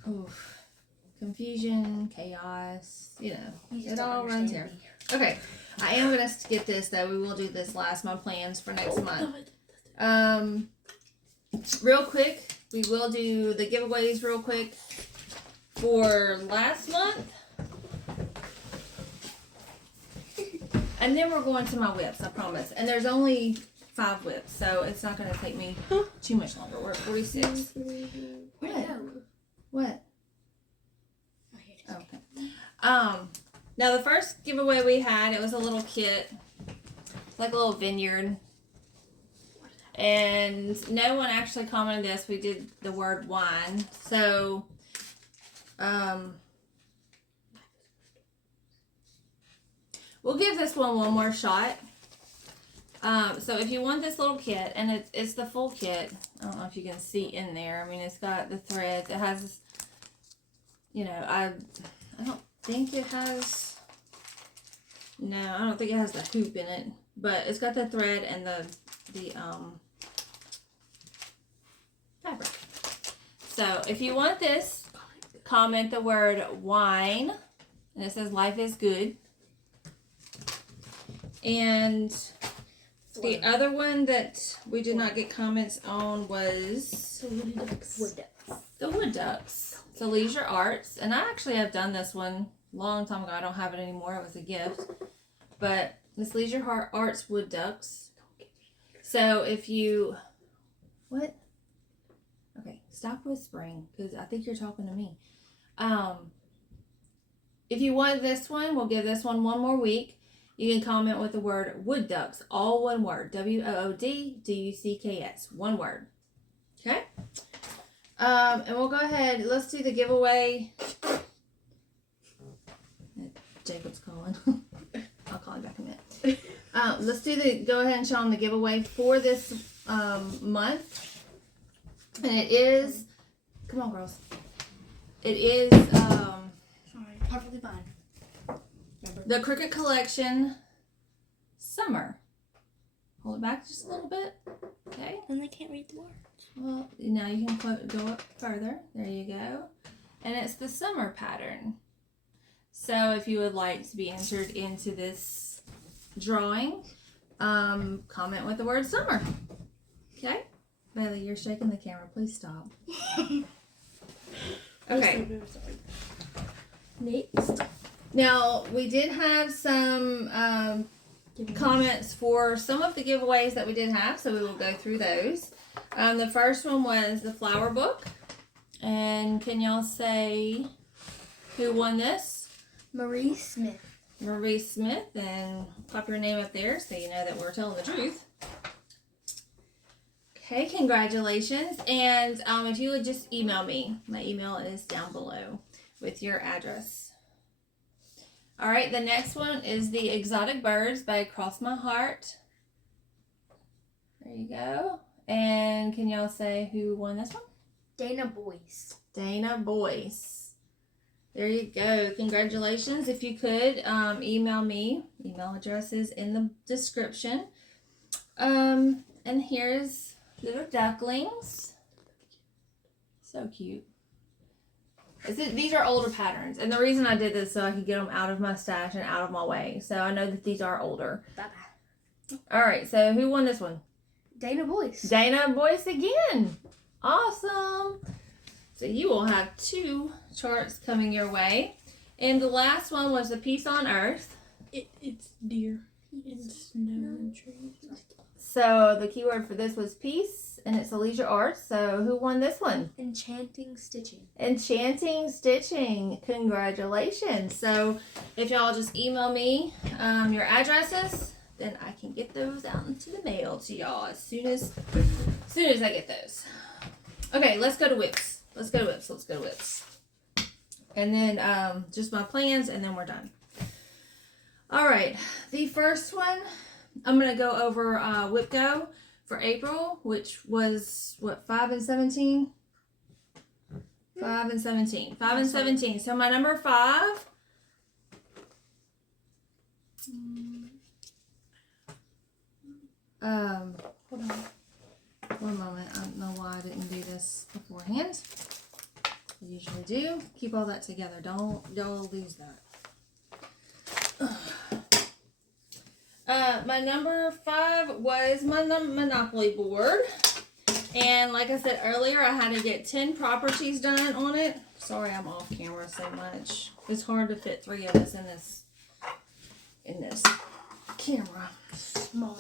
Oof. Confusion, chaos, You just it don't all runs understand here. me. Okay, I am gonna skip this though. We will do this last. My plans for next month. Real quick, we will do the giveaways real quick for last month. And then we're going to my whips, I promise. And there's only 5 whips, so it's not going to take me too much longer. We're at 46. What? What? Okay. Now the first giveaway we had, it was a little kit, like a little vineyard. And no one actually commented this. We did the word wine. So, we'll give this one more shot. So if you want this little kit, and it's the full kit. I don't know if you can see in there. I mean, it's got the threads. It has, I don't think it has, no, I don't think it has the hoop in it. But it's got the thread and the fabric. So if you want this, comment the word wine, and it says life is good. And the other one that we did not get comments on was the wood ducks. So Leisure Arts, and I actually have done this one a long time ago. I don't have it anymore. It was a gift, but this Leisure Arts wood ducks. So if you okay, stop whispering because I think you're talking to me. If you want this one, we'll give this one more week. You can comment with the word wood ducks, all one word, WOODDUCKS, one word. Okay. And we'll go ahead. Let's do the giveaway. Jacob's calling. I'll call him back in a minute. Let's go ahead and show them the giveaway for this month. And it is, come on girls. It is Sorry, perfectly fine. the Cricut Collection Summer. Hold it back just a little bit. Okay. And they can't read the words. Well, now you can go up further. There you go. And it's the summer pattern. So if you would like to be entered into this drawing, comment with the word summer. Okay? Bailey, you're shaking the camera. Please stop. Okay. Next. Now, we did have some comments for some of the giveaways that we did have, so we will go through those. The first one was the flower book. And can y'all say who won this? Marie Smith. Marie Smith, and pop your name up there so you know that we're telling the truth. Okay, congratulations. And if you would just email me, my email is down below with your address. All right, the next one is the Exotic Birds by Cross My Heart. There you go. And can y'all say who won this one? Dana Boyce. Dana Boyce. There you go. Congratulations. If you could, email me. Email address is in the description. And here's little ducklings. So cute. These are older patterns. And the reason I did this so I could get them out of my stash and out of my way. So I know that these are older. Bye-bye. All right. So who won this one? Dana Boyce. Dana Boyce again. Awesome. So you will have 2 charts coming your way. And the last one was the Peace on Earth. It's deer and snow and trees. So the keyword for this was peace, and it's a Leisure Arts. So who won this one? Enchanting Stitching. Enchanting Stitching. Congratulations. So if y'all just email me your addresses, then I can get those out into the mail to y'all as soon as I get those. Okay, let's go to whips. Let's go to whips. And then just my plans, and then we're done. All right, the first one, I'm going to go over Whip Go for April, which was, what, 5 and 17? 5 and 17. 5 and 17. So my number 5. Hold on. One moment. I don't know why I didn't do this beforehand. I usually do. Keep all that together. Don't lose that. My number 5 was my Monopoly board. And like I said earlier, I had to get 10 properties done on it. Sorry I'm off camera so much. It's hard to fit 3 of us in this camera. Small.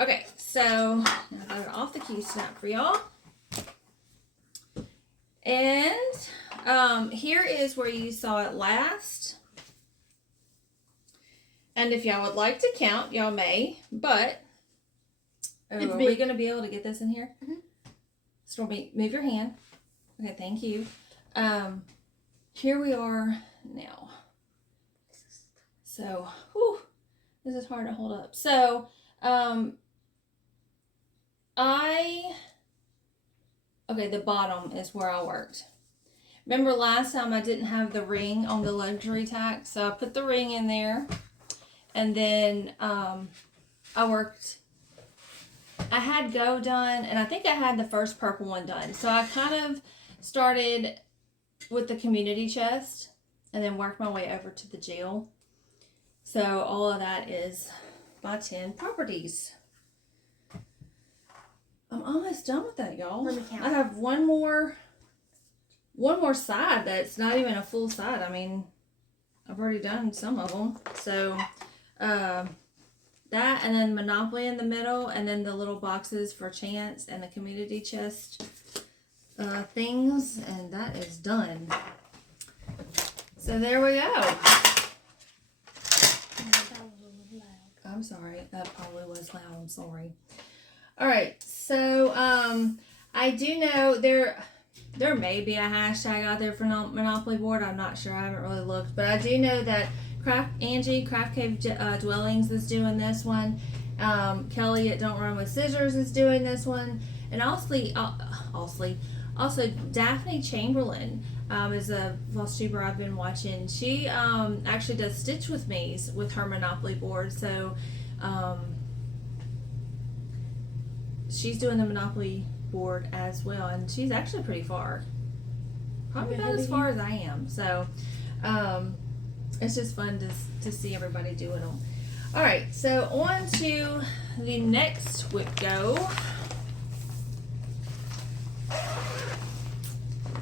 Okay, so now I got it off the key snap for y'all. And here is where you saw it last. And if y'all would like to count, y'all may, but are we going to be able to get this in here? Mm-hmm. Stormy, move your hand. Okay, thank you. Here we are now. So, whew, this is hard to hold up. So, okay, the bottom is where I worked. Remember last time I didn't have the ring on the luxury tack, so I put the ring in there, and then I had go done, and I think I had the first purple one done. So I kind of started with the community chest, and then worked my way over to the jail. So all of that is my 10 properties. I'm almost done with that, y'all. Let me count. I have one more side that's not even a full side. I mean, I've already done some of them. So, that, and then Monopoly in the middle, and then the little boxes for chance and the community chest things, and that is done. So there we go. I'm sorry, that probably was loud. I'm sorry. All right, so I do know there may be a hashtag out there for Monopoly board. I'm not sure. I haven't really looked, but I do know that Craft Cave Dwellings is doing this one. Kelly at Don't Run with Scissors is doing this one, and also Daphne Chamberlain is a Flosstuber I've been watching. She actually does Stitch with Me with her Monopoly board, so she's doing the Monopoly board as well, and she's actually pretty far, probably about as far as I am. So it's just fun to see everybody doing them. All right, so on to the next whip go,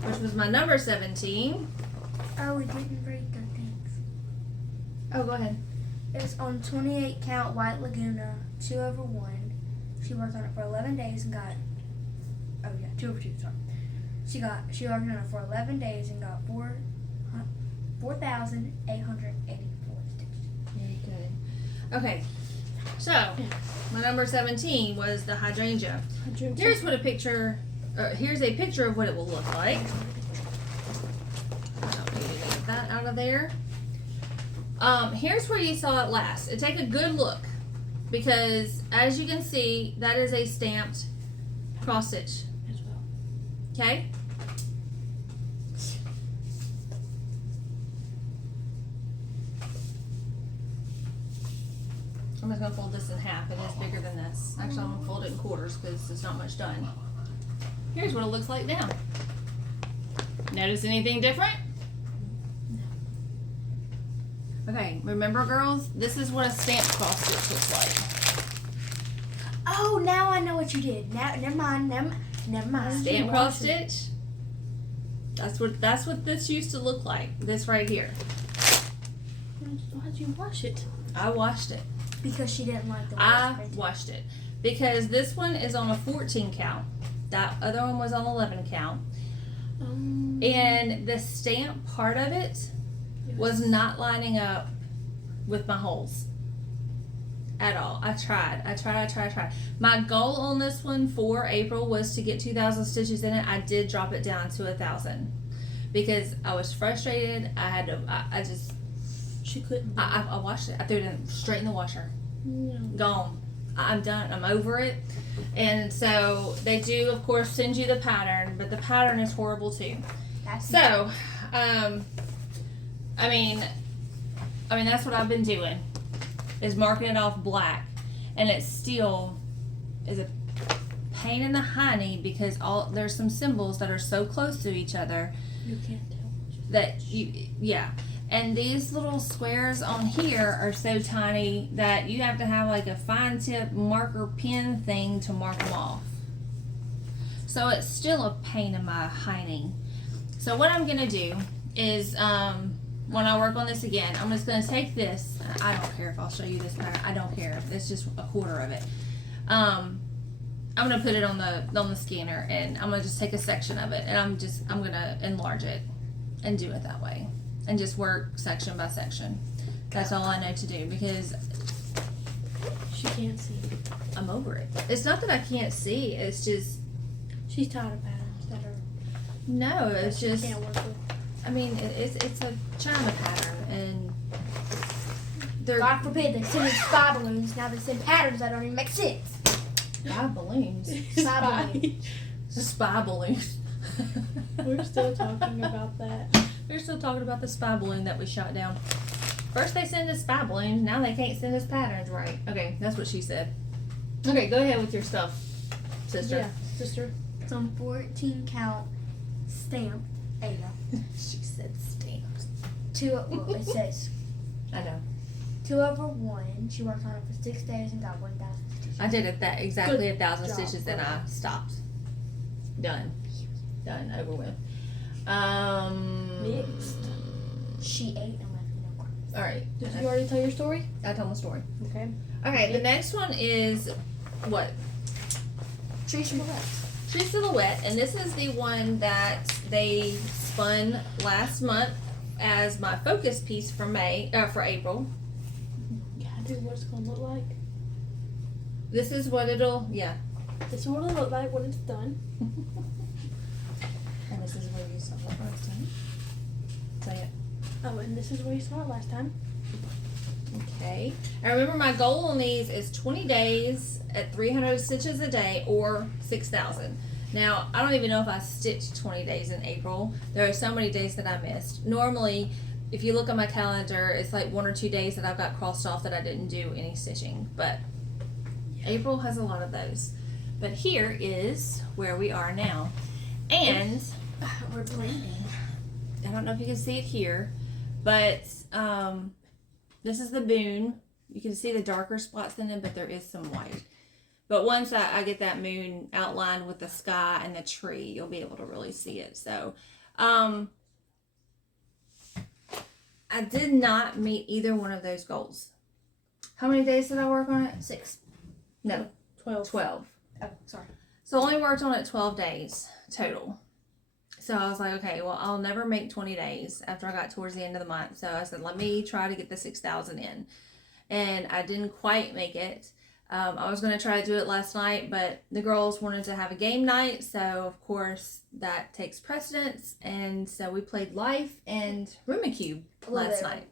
which was my number 17. Oh, we didn't read the things. Oh, go ahead. It's on 28 count White Laguna, 2/1. She worked on it for 11 days and got, 2/2, sorry. She worked on it for 11 days and got 4,884 stitches. Very good. Okay, so my number 17 was the hydrangea. Here's what here's a picture of what it will look like. I don't need to get that out of there. Here's where you saw it last. And take a good look, because as you can see, that is a stamped cross stitch as well. Okay. I'm just going to fold this in half. It is bigger than this. Actually, I'm going to fold it in quarters because there's not much done. Here's what it looks like now. Notice anything different? No. Okay, remember girls, this is what a stamped cross stitch looks like. Oh, now I know what you did. Now, never mind. Stamped cross stitch? That's what this used to look like. This right here. Why'd you wash it? I washed it. Because she didn't like the way I it's printed. washed it. Because this one is on a 14 count. That other one was on 11 count. And the stamp part of it was not lining up with my holes at all. I tried. My goal on this one for April was to get 2,000 stitches in it. I did drop it down to 1,000 because I was frustrated. She couldn't. I washed it. I threw it straight in the washer. No. Gone. I'm done. I'm over it. And so they do, of course, send you the pattern, but the pattern is horrible too. So, I mean, that's what I've been doing, is marking it off black, and it still is a pain in the hiney because there's some symbols that are so close to each other You can't tell. that and these little squares on here are so tiny that you have to have like a fine tip marker pen thing to mark them off. So it's still a pain in my hiney. So what I'm gonna do is when I work on this again, I'm just gonna take this. I don't care if I'll show you this pattern. I don't care. It's just a quarter of it. I'm gonna put it on the scanner, and I'm gonna just take a section of it, and I'm gonna enlarge it and do it that way, and just work section by section. That's all I know to do because She can't see. I'm over it. It's not that I can't see. It's just She's tired of patterns that are no. It's she just can't work with. I mean it's a China pattern, and they're God forbid they send in spy balloons. Now they send patterns that don't even make sense. spy balloons. Spy balloons. Spy balloons. We're still talking about that. We're still talking about the spy balloon that we shot down. First they send us spy balloons, now they can't send us patterns right. Okay, that's what she said. Okay, go ahead with your stuff, sister. Yeah, sister. Some 14 count stamped Ada. She said stamps. Well, it says I know. 2 over 1. She worked on it for 6 days and got 1,000 stitches. I did it that exactly Good 1,000 job, stitches and I stopped. Done, over with. Mixed. She ate and left me no crumbs. All right. Did you already tell your story? I told my story. Okay. Okay, the next one is what? Tree silhouette. Tree Silhouette, and this is the one that they spun last month as my focus piece for April. Gotta do what it's gonna look like. This is what it'll, This is what it'll look like when it's done. And this is where you saw it last time. So yeah. Oh, and this is where you saw it last time. Okay. And remember my goal on these is 20 days at 300 stitches a day or 6,000. Now, I don't even know if I stitched 20 days in April. There are so many days that I missed. Normally, if you look at my calendar, it's like 1 or 2 days that I've got crossed off that I didn't do any stitching. But April has a lot of those. But here is where we are now. And We're blending. I don't know if you can see it here, but this is the moon. You can see the darker spots in it, but there is some white. But once I get that moon outlined with the sky and the tree, you'll be able to really see it. So I did not meet either one of those goals. How many days did I work on it? 6. No, 12. 12. Oh, sorry. So I only worked on it 12 days total. So I was like, okay, well, I'll never make 20 days after I got towards the end of the month. So I said, let me try to get the 6,000 in. And I didn't quite make it. I was going to try to do it last night, but the girls wanted to have a game night. So, of course, that takes precedence. And so we played Life and Rumicube last night.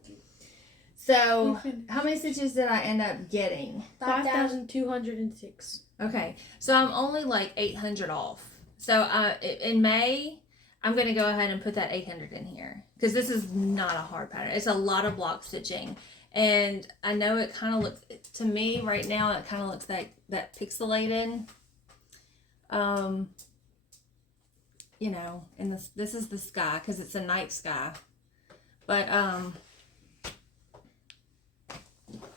So, how many stitches did I end up getting? 5,206. Okay, so I'm only like 800 off. So in May, I'm going to go ahead and put that 800 in here because this is not a hard pattern. It's a lot of block stitching. And I know it kind of looks, to me right now, it kind of looks like that pixelated. You know, and this is the sky because it's a night sky. But I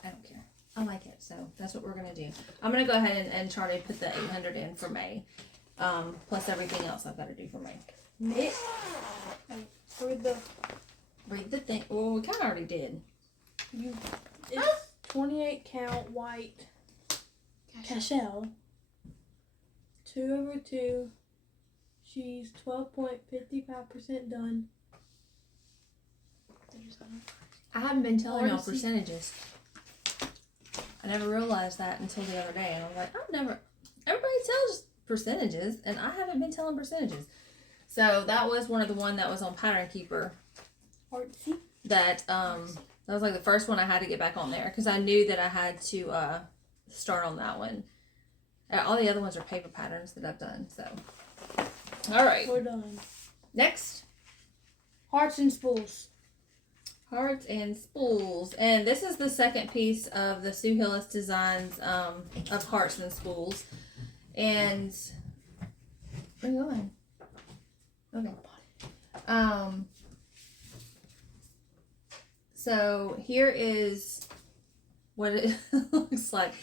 don't care. I like it, so that's what we're going to do. I'm going to go ahead and try to put the 800 in for May, plus everything else I've got to do for May. Knit. Read the thing. Well, we kind of already did. It's 28 count white cashel. 2 over 2. She's 12.55% done. I haven't been telling y'all percentages. I never realized that until the other day, and I was like, everybody tells percentages, and I haven't been telling percentages. So that was one of the one that was on Pattern Keeper. Artsy. That was like the first one I had to get back on there because I knew that I had to start on that one. All the other ones are paper patterns that I've done. So, all right, We're done. next Hearts and spools. Hearts and spools. And this is the second piece of the Sue Hillis designs of hearts and spools. And where are you going? Okay. So here is what it looks like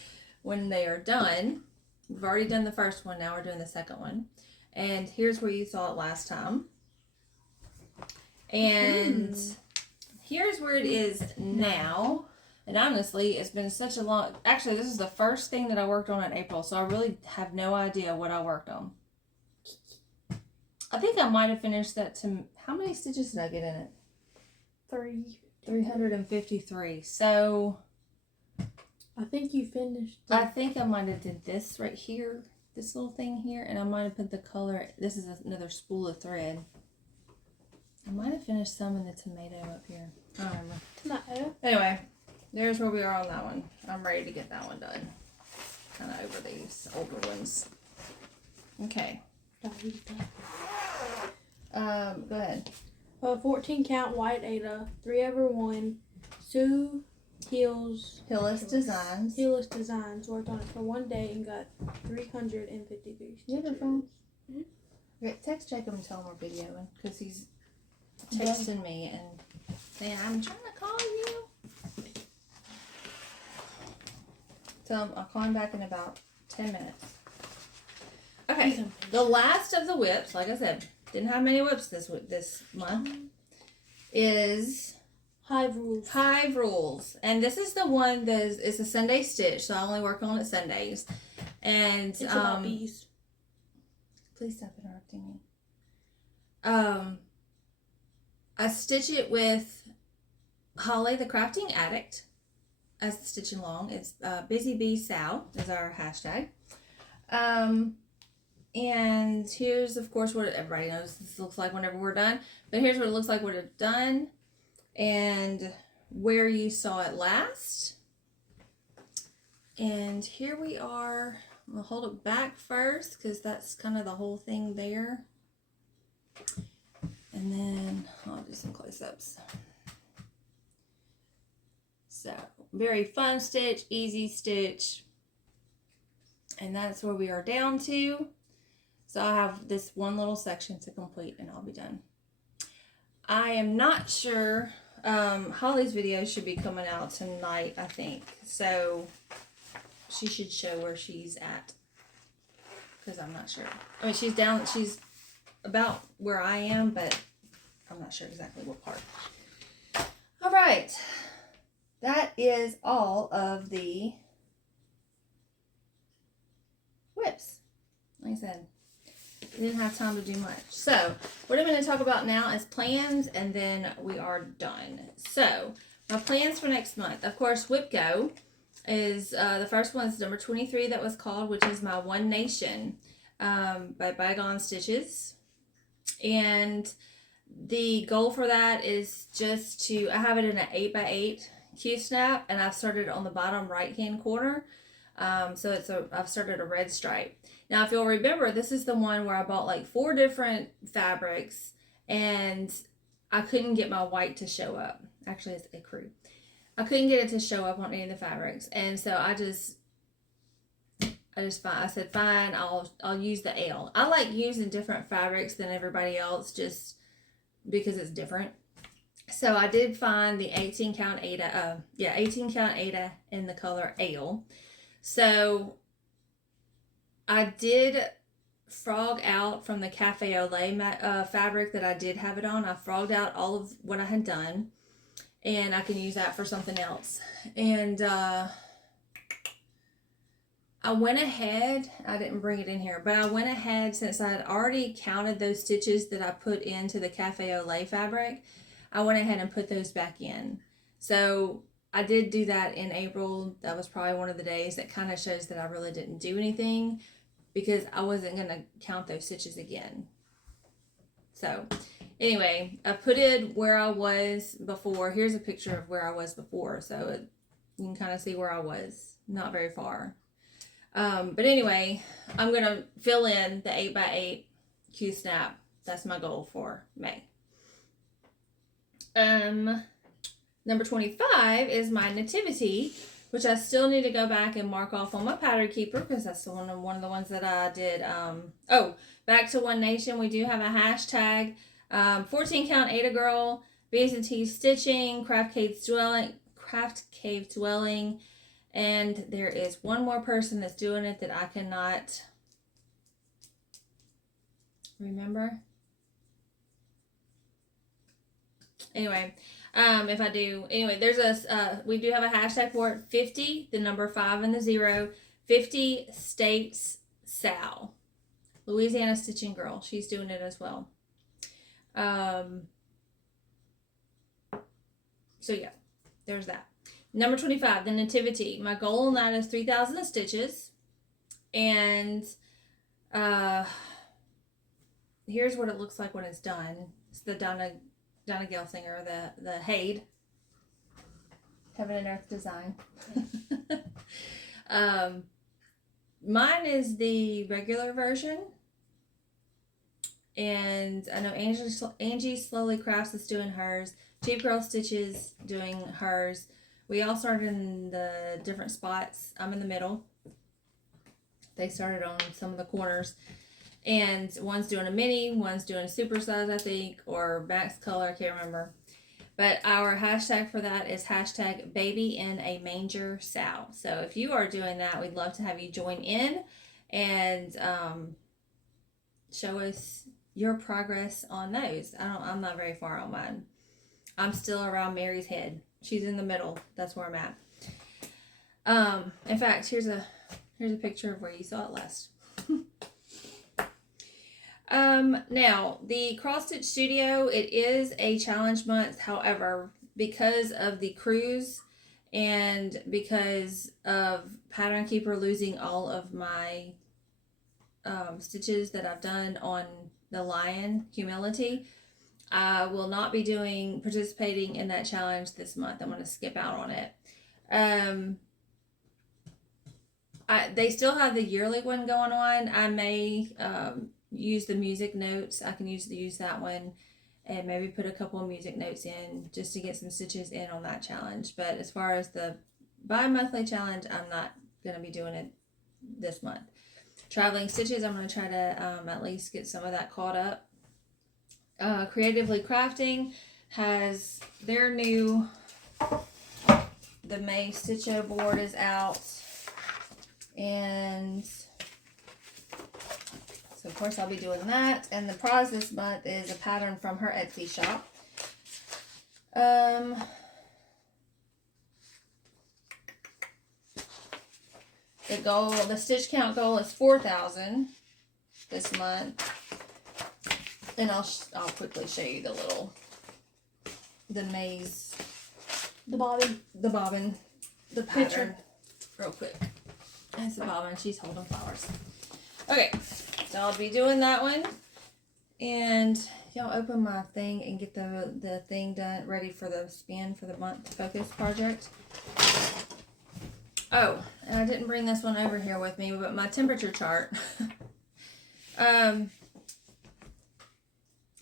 when they are done. We've already done the first one, now we're doing the second one. And here's where you saw it last time. And here's where it is now. And honestly, it's been such a long... Actually, this is the first thing that I worked on in April, so I really have no idea what I worked on. I think I might have finished that to... How many stitches did I get in it? 353. So... I think you finished. I think I might have did this right here. This little thing here. And I might have put the color... This is another spool of thread. I might have finished some in the tomato up here. I don't remember. Tomato. Anyway, there's where we are on that one. I'm ready to get that one done. Kind of over these older ones. Okay. Go ahead. 14 count white Ada, 3/1, Sue Hillis Designs. Hillis Designs worked on it for 1 day and got 353 stitches. You have a phone? Mm-hmm. Okay, text Jacob and tell him we're videoing because he's texting me and saying, I'm trying to call you. Tell him I'll call him back in about 10 minutes. Okay, the last of the whips, like I said, didn't have many whips this month, is Hive Rules. Hive Rules. And this is the one that is a Sunday stitch, so I only work on it Sundays. And it's about bees. Please stop interrupting me. I stitch it with Holly the Crafting Addict as the stitching along. It's Busy Bee Sow is our hashtag. And here's, of course, what everybody knows this looks like whenever we're done. But here's what it looks like when it's done. And where you saw it last. And here we are. I'm going to hold it back first because that's kind of the whole thing there. And then I'll do some close-ups. So, very fun stitch, easy stitch. And that's where we are down to. So I have this one little section to complete and I'll be done. I am not sure. Holly's video should be coming out tonight, I think. So she should show where she's at. Because I'm not sure. I mean, she's about where I am, but I'm not sure exactly what part. All right. That is all of the whips. Like I said, I didn't have time to do much. So, what I'm going to talk about now is plans, and then we are done. So, my plans for next month. Of course, Whip Go is, the first one is number 23 that was called, which is my One Nation by ByGoneStitches. And the goal for that is just to, I have it in an 8x8 Q-snap, and I've started on the bottom right-hand corner. So I've started a red stripe. Now, if you'll remember, this is the one where I bought like 4 different fabrics, and I couldn't get my white to show up. Actually, it's ecru. I couldn't get it to show up on any of the fabrics, and so I said, fine, I'll use the L. I like using different fabrics than everybody else just because it's different. So I did find the 18 count Ada, 18 count Ada in the color Ale. So I did frog out from the Cafe au Lait fabric that I did have it on. I frogged out all of what I had done, and I can use that for something else. And I went ahead, I didn't bring it in here, but I went ahead, since I had already counted those stitches that I put into the Cafe au Lait fabric, I went ahead and put those back in. So I did do that in April. That was probably one of the days that kind of shows that I really didn't do anything, because I wasn't going to count those stitches again. So anyway, I put it where I was before. Here's a picture of where I was before, so you can kind of see where I was. Not very far. But anyway, I'm going to fill in the 8x8 Q-snap. That's my goal for May. Number 25 is my Nativity, which I still need to go back and mark off on my pattern keeper because that's the one of the ones that I did. Back to One Nation, we do have a hashtag. 14 count Ada Girl, Bees and Tees Stitching, Craft Cave Dwelling, and there is one more person that's doing it that I cannot remember. Anyway, if I do, there's we do have a hashtag for it, 50, the number 5 and the 0, 50 States Sal, Louisiana Stitching Girl. She's doing it as well. So yeah, there's that. Number 25, the Nativity. My goal on that is 3,000 stitches. And here's what it looks like when it's done. It's the Donna Gelsinger, the HAED, Heaven and Earth Design. Mine is the regular version. And I know Angie Slowly Crafts is doing hers. Cheap Girl Stitches doing hers. We all started in the different spots. I'm in the middle. They started on some of the corners. And one's doing a mini, one's doing a super size, I think, or max color, I can't remember. But our hashtag for that is hashtag baby in a manger Sal. So if you are doing that, we'd love to have you join in and show us your progress on those. I'm not very far on mine. I'm still around Mary's head. She's in the middle. That's where I'm at. In fact, here's a picture of where you saw it last. Now the Cross Stitch Studio, it is a challenge month. However, because of the cruise and because of Pattern Keeper losing all of my stitches that I've done on the Lion Humility, I will not be participating in that challenge this month. I'm going to skip out on it. They still have the yearly one going on. I may use the music notes. I can use that one and maybe put a couple of music notes in just to get some stitches in on that challenge. But as far as the bi-monthly challenge, I'm not going to be doing it this month. Traveling Stitches, I'm going to try to at least get some of that caught up. Creatively Crafting has their new, the May Stitcho board is out, and so of course I'll be doing that. And the prize this month is a pattern from her Etsy shop. The stitch count goal is 4,000 this month. And I'll quickly show you the maze, the bobbin, the pattern, picture. Real quick. That's the bobbin. She's holding flowers. Okay, so I'll be doing that one, and y'all open my thing and get the thing done, ready for the spin for the month focus project. Oh, and I didn't bring this one over here with me, but my temperature chart.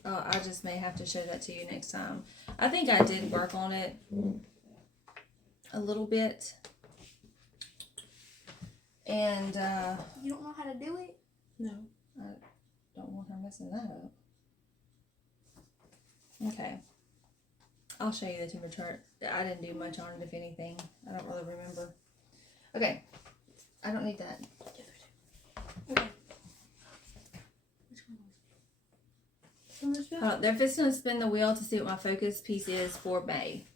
I just may have to show that to you next time. I think I did work on it a little bit. And, you don't know how to do it? No. I don't want her messing that up. Okay. I'll show you the temperature chart. I didn't do much on it, if anything. I don't really remember. Okay. I don't need that. Okay. They're just going to spin the wheel to see what my focus piece is for May.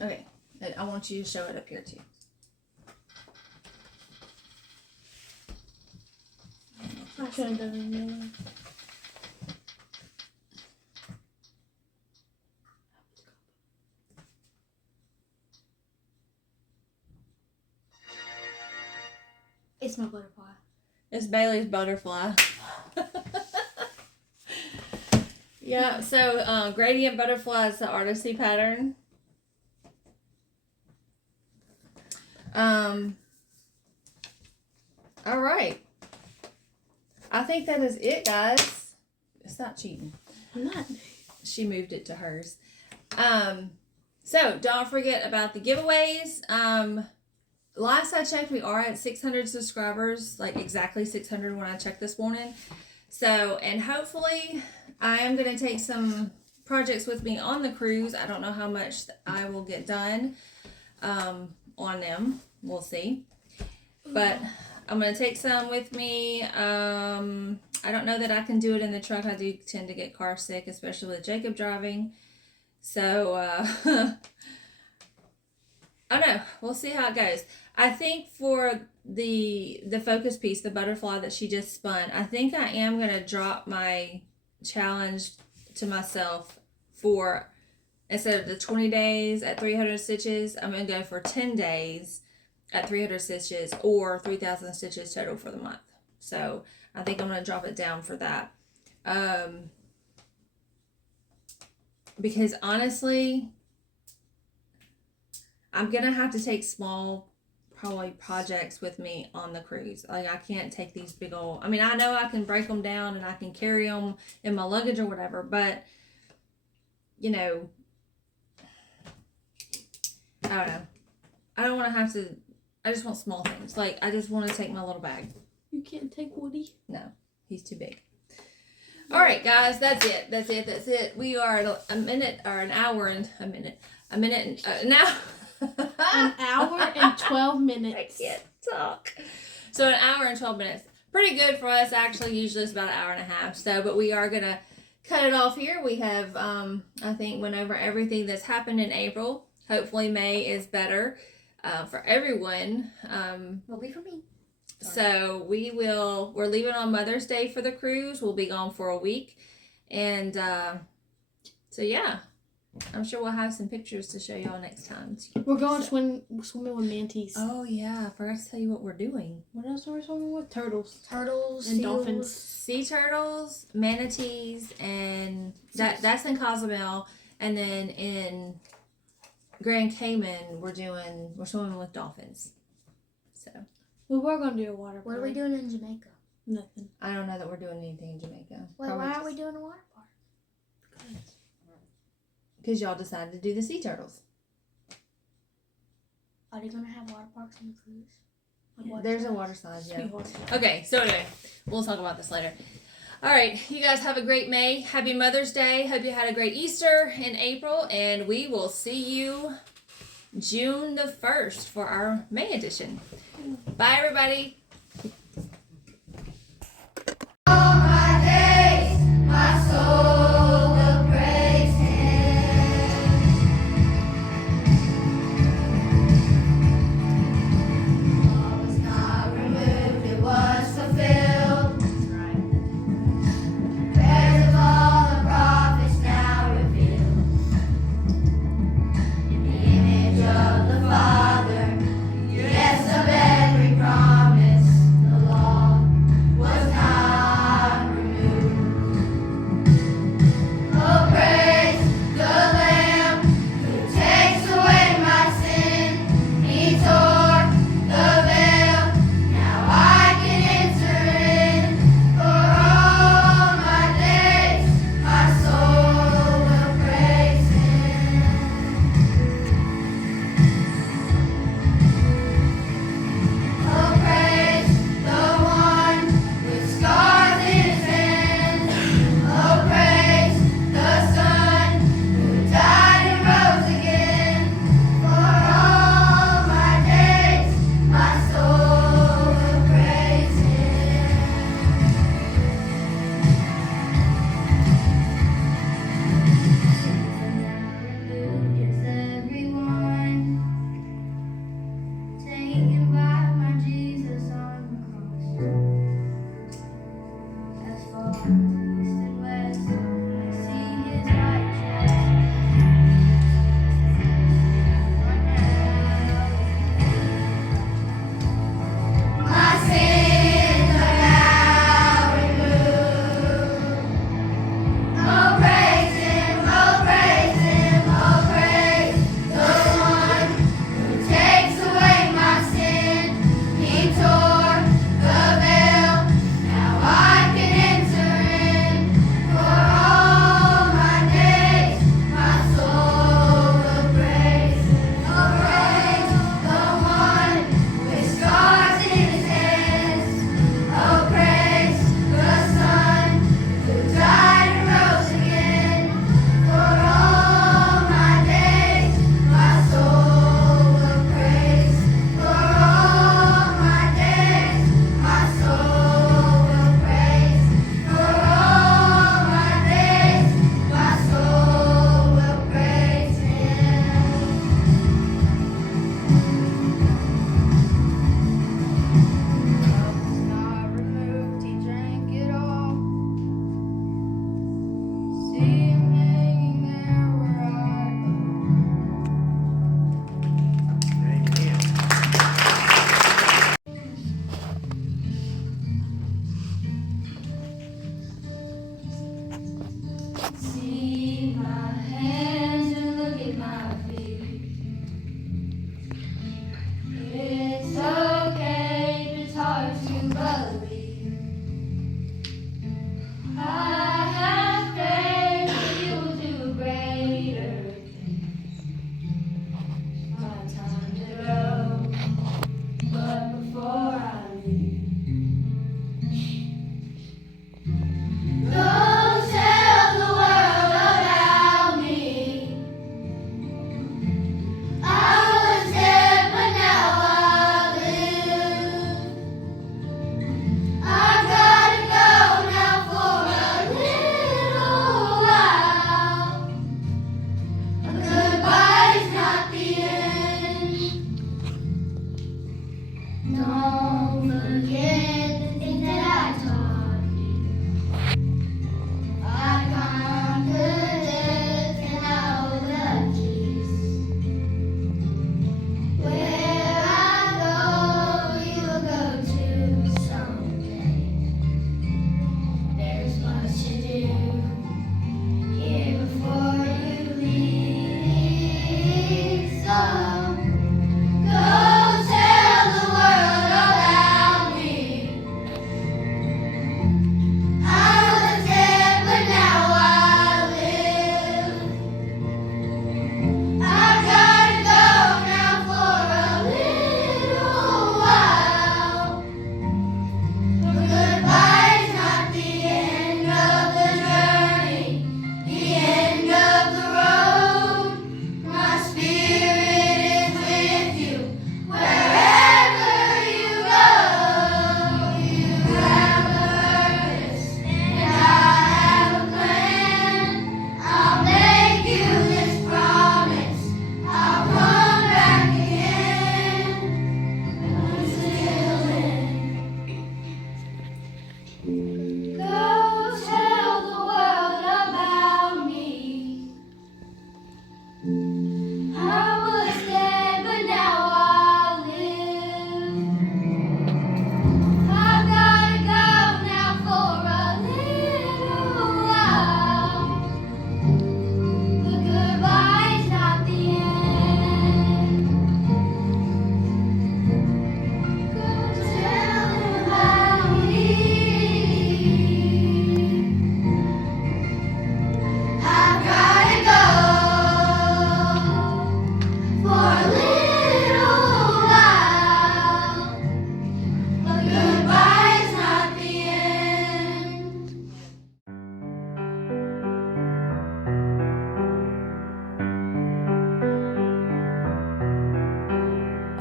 Okay. I want you to show it up here too. I should have done it anyway. It's my butterfly. It's Bailey's butterfly. Yeah, so Gradient Butterfly is the Artisty pattern. All right. I think that is it, guys. It's not cheating. I'm not. She moved it to hers. So don't forget about the giveaways. Last I checked, we are at 600 subscribers, like exactly 600 when I checked this morning. So, and hopefully I am going to take some projects with me on the cruise. I don't know how much I will get done on them. We'll see. But I'm going to take some with me. I don't know that I can do it in the truck. I do tend to get car sick, especially with Jacob driving. So, I don't know. We'll see how it goes. I think for the focus piece, the butterfly that she just spun, I think I am going to drop my challenge to myself for, instead of the 20 days at 300 stitches, I'm going to go for 10 days at 300 stitches or 3,000 stitches total for the month. So I think I'm going to drop it down for that. Because honestly, I'm going to have to take small probably projects with me on the cruise. Like, I can't take these big old, I mean, I know I can break them down and I can carry them in my luggage or whatever, but you know, I don't know. I don't want to have to, I just want small things. Like, I just want to take my little bag. You can't take Woody? No, he's too big. All right, guys, that's it. We are at a minute or an hour and a minute and now. An hour and 12 minutes. I can't talk. So an hour and 12 minutes. Pretty good for us, actually. Usually it's about an hour and a half. So, but we are going to cut it off here. We have, I think, went over everything that's happened in April. Hopefully May is better for everyone. Will be for me. So we're leaving on Mother's Day for the cruise. We'll be gone for a week. And so, yeah. I'm sure we'll have some pictures to show y'all next time. We're going swimming with manatees. Oh, yeah. I forgot to tell you what we're doing. What else are we swimming with? Turtles. Turtles. And seals. dolphins. Sea turtles, manatees, and that's in Cozumel. And then in Grand Cayman, we're swimming with dolphins. So We were going to do a water park. What are we doing in Jamaica? Nothing. I don't know that we're doing anything in Jamaica. Wait, why aren't we doing a water park? Because y'all decided to do the sea turtles. Are they going to have water parks on the cruise? Like There's a water slide, yeah. Okay, so anyway, we'll talk about this later. All right, you guys have a great May. Happy Mother's Day. Hope you had a great Easter in April, and we will see you June the 1st for our May edition. Bye, everybody.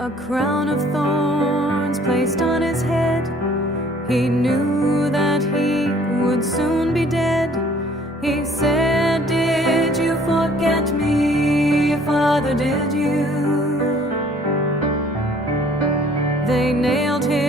a crown of thorns placed on his head. He knew that he would soon be dead. He said, "Did you forget me, Father, did you?" They nailed him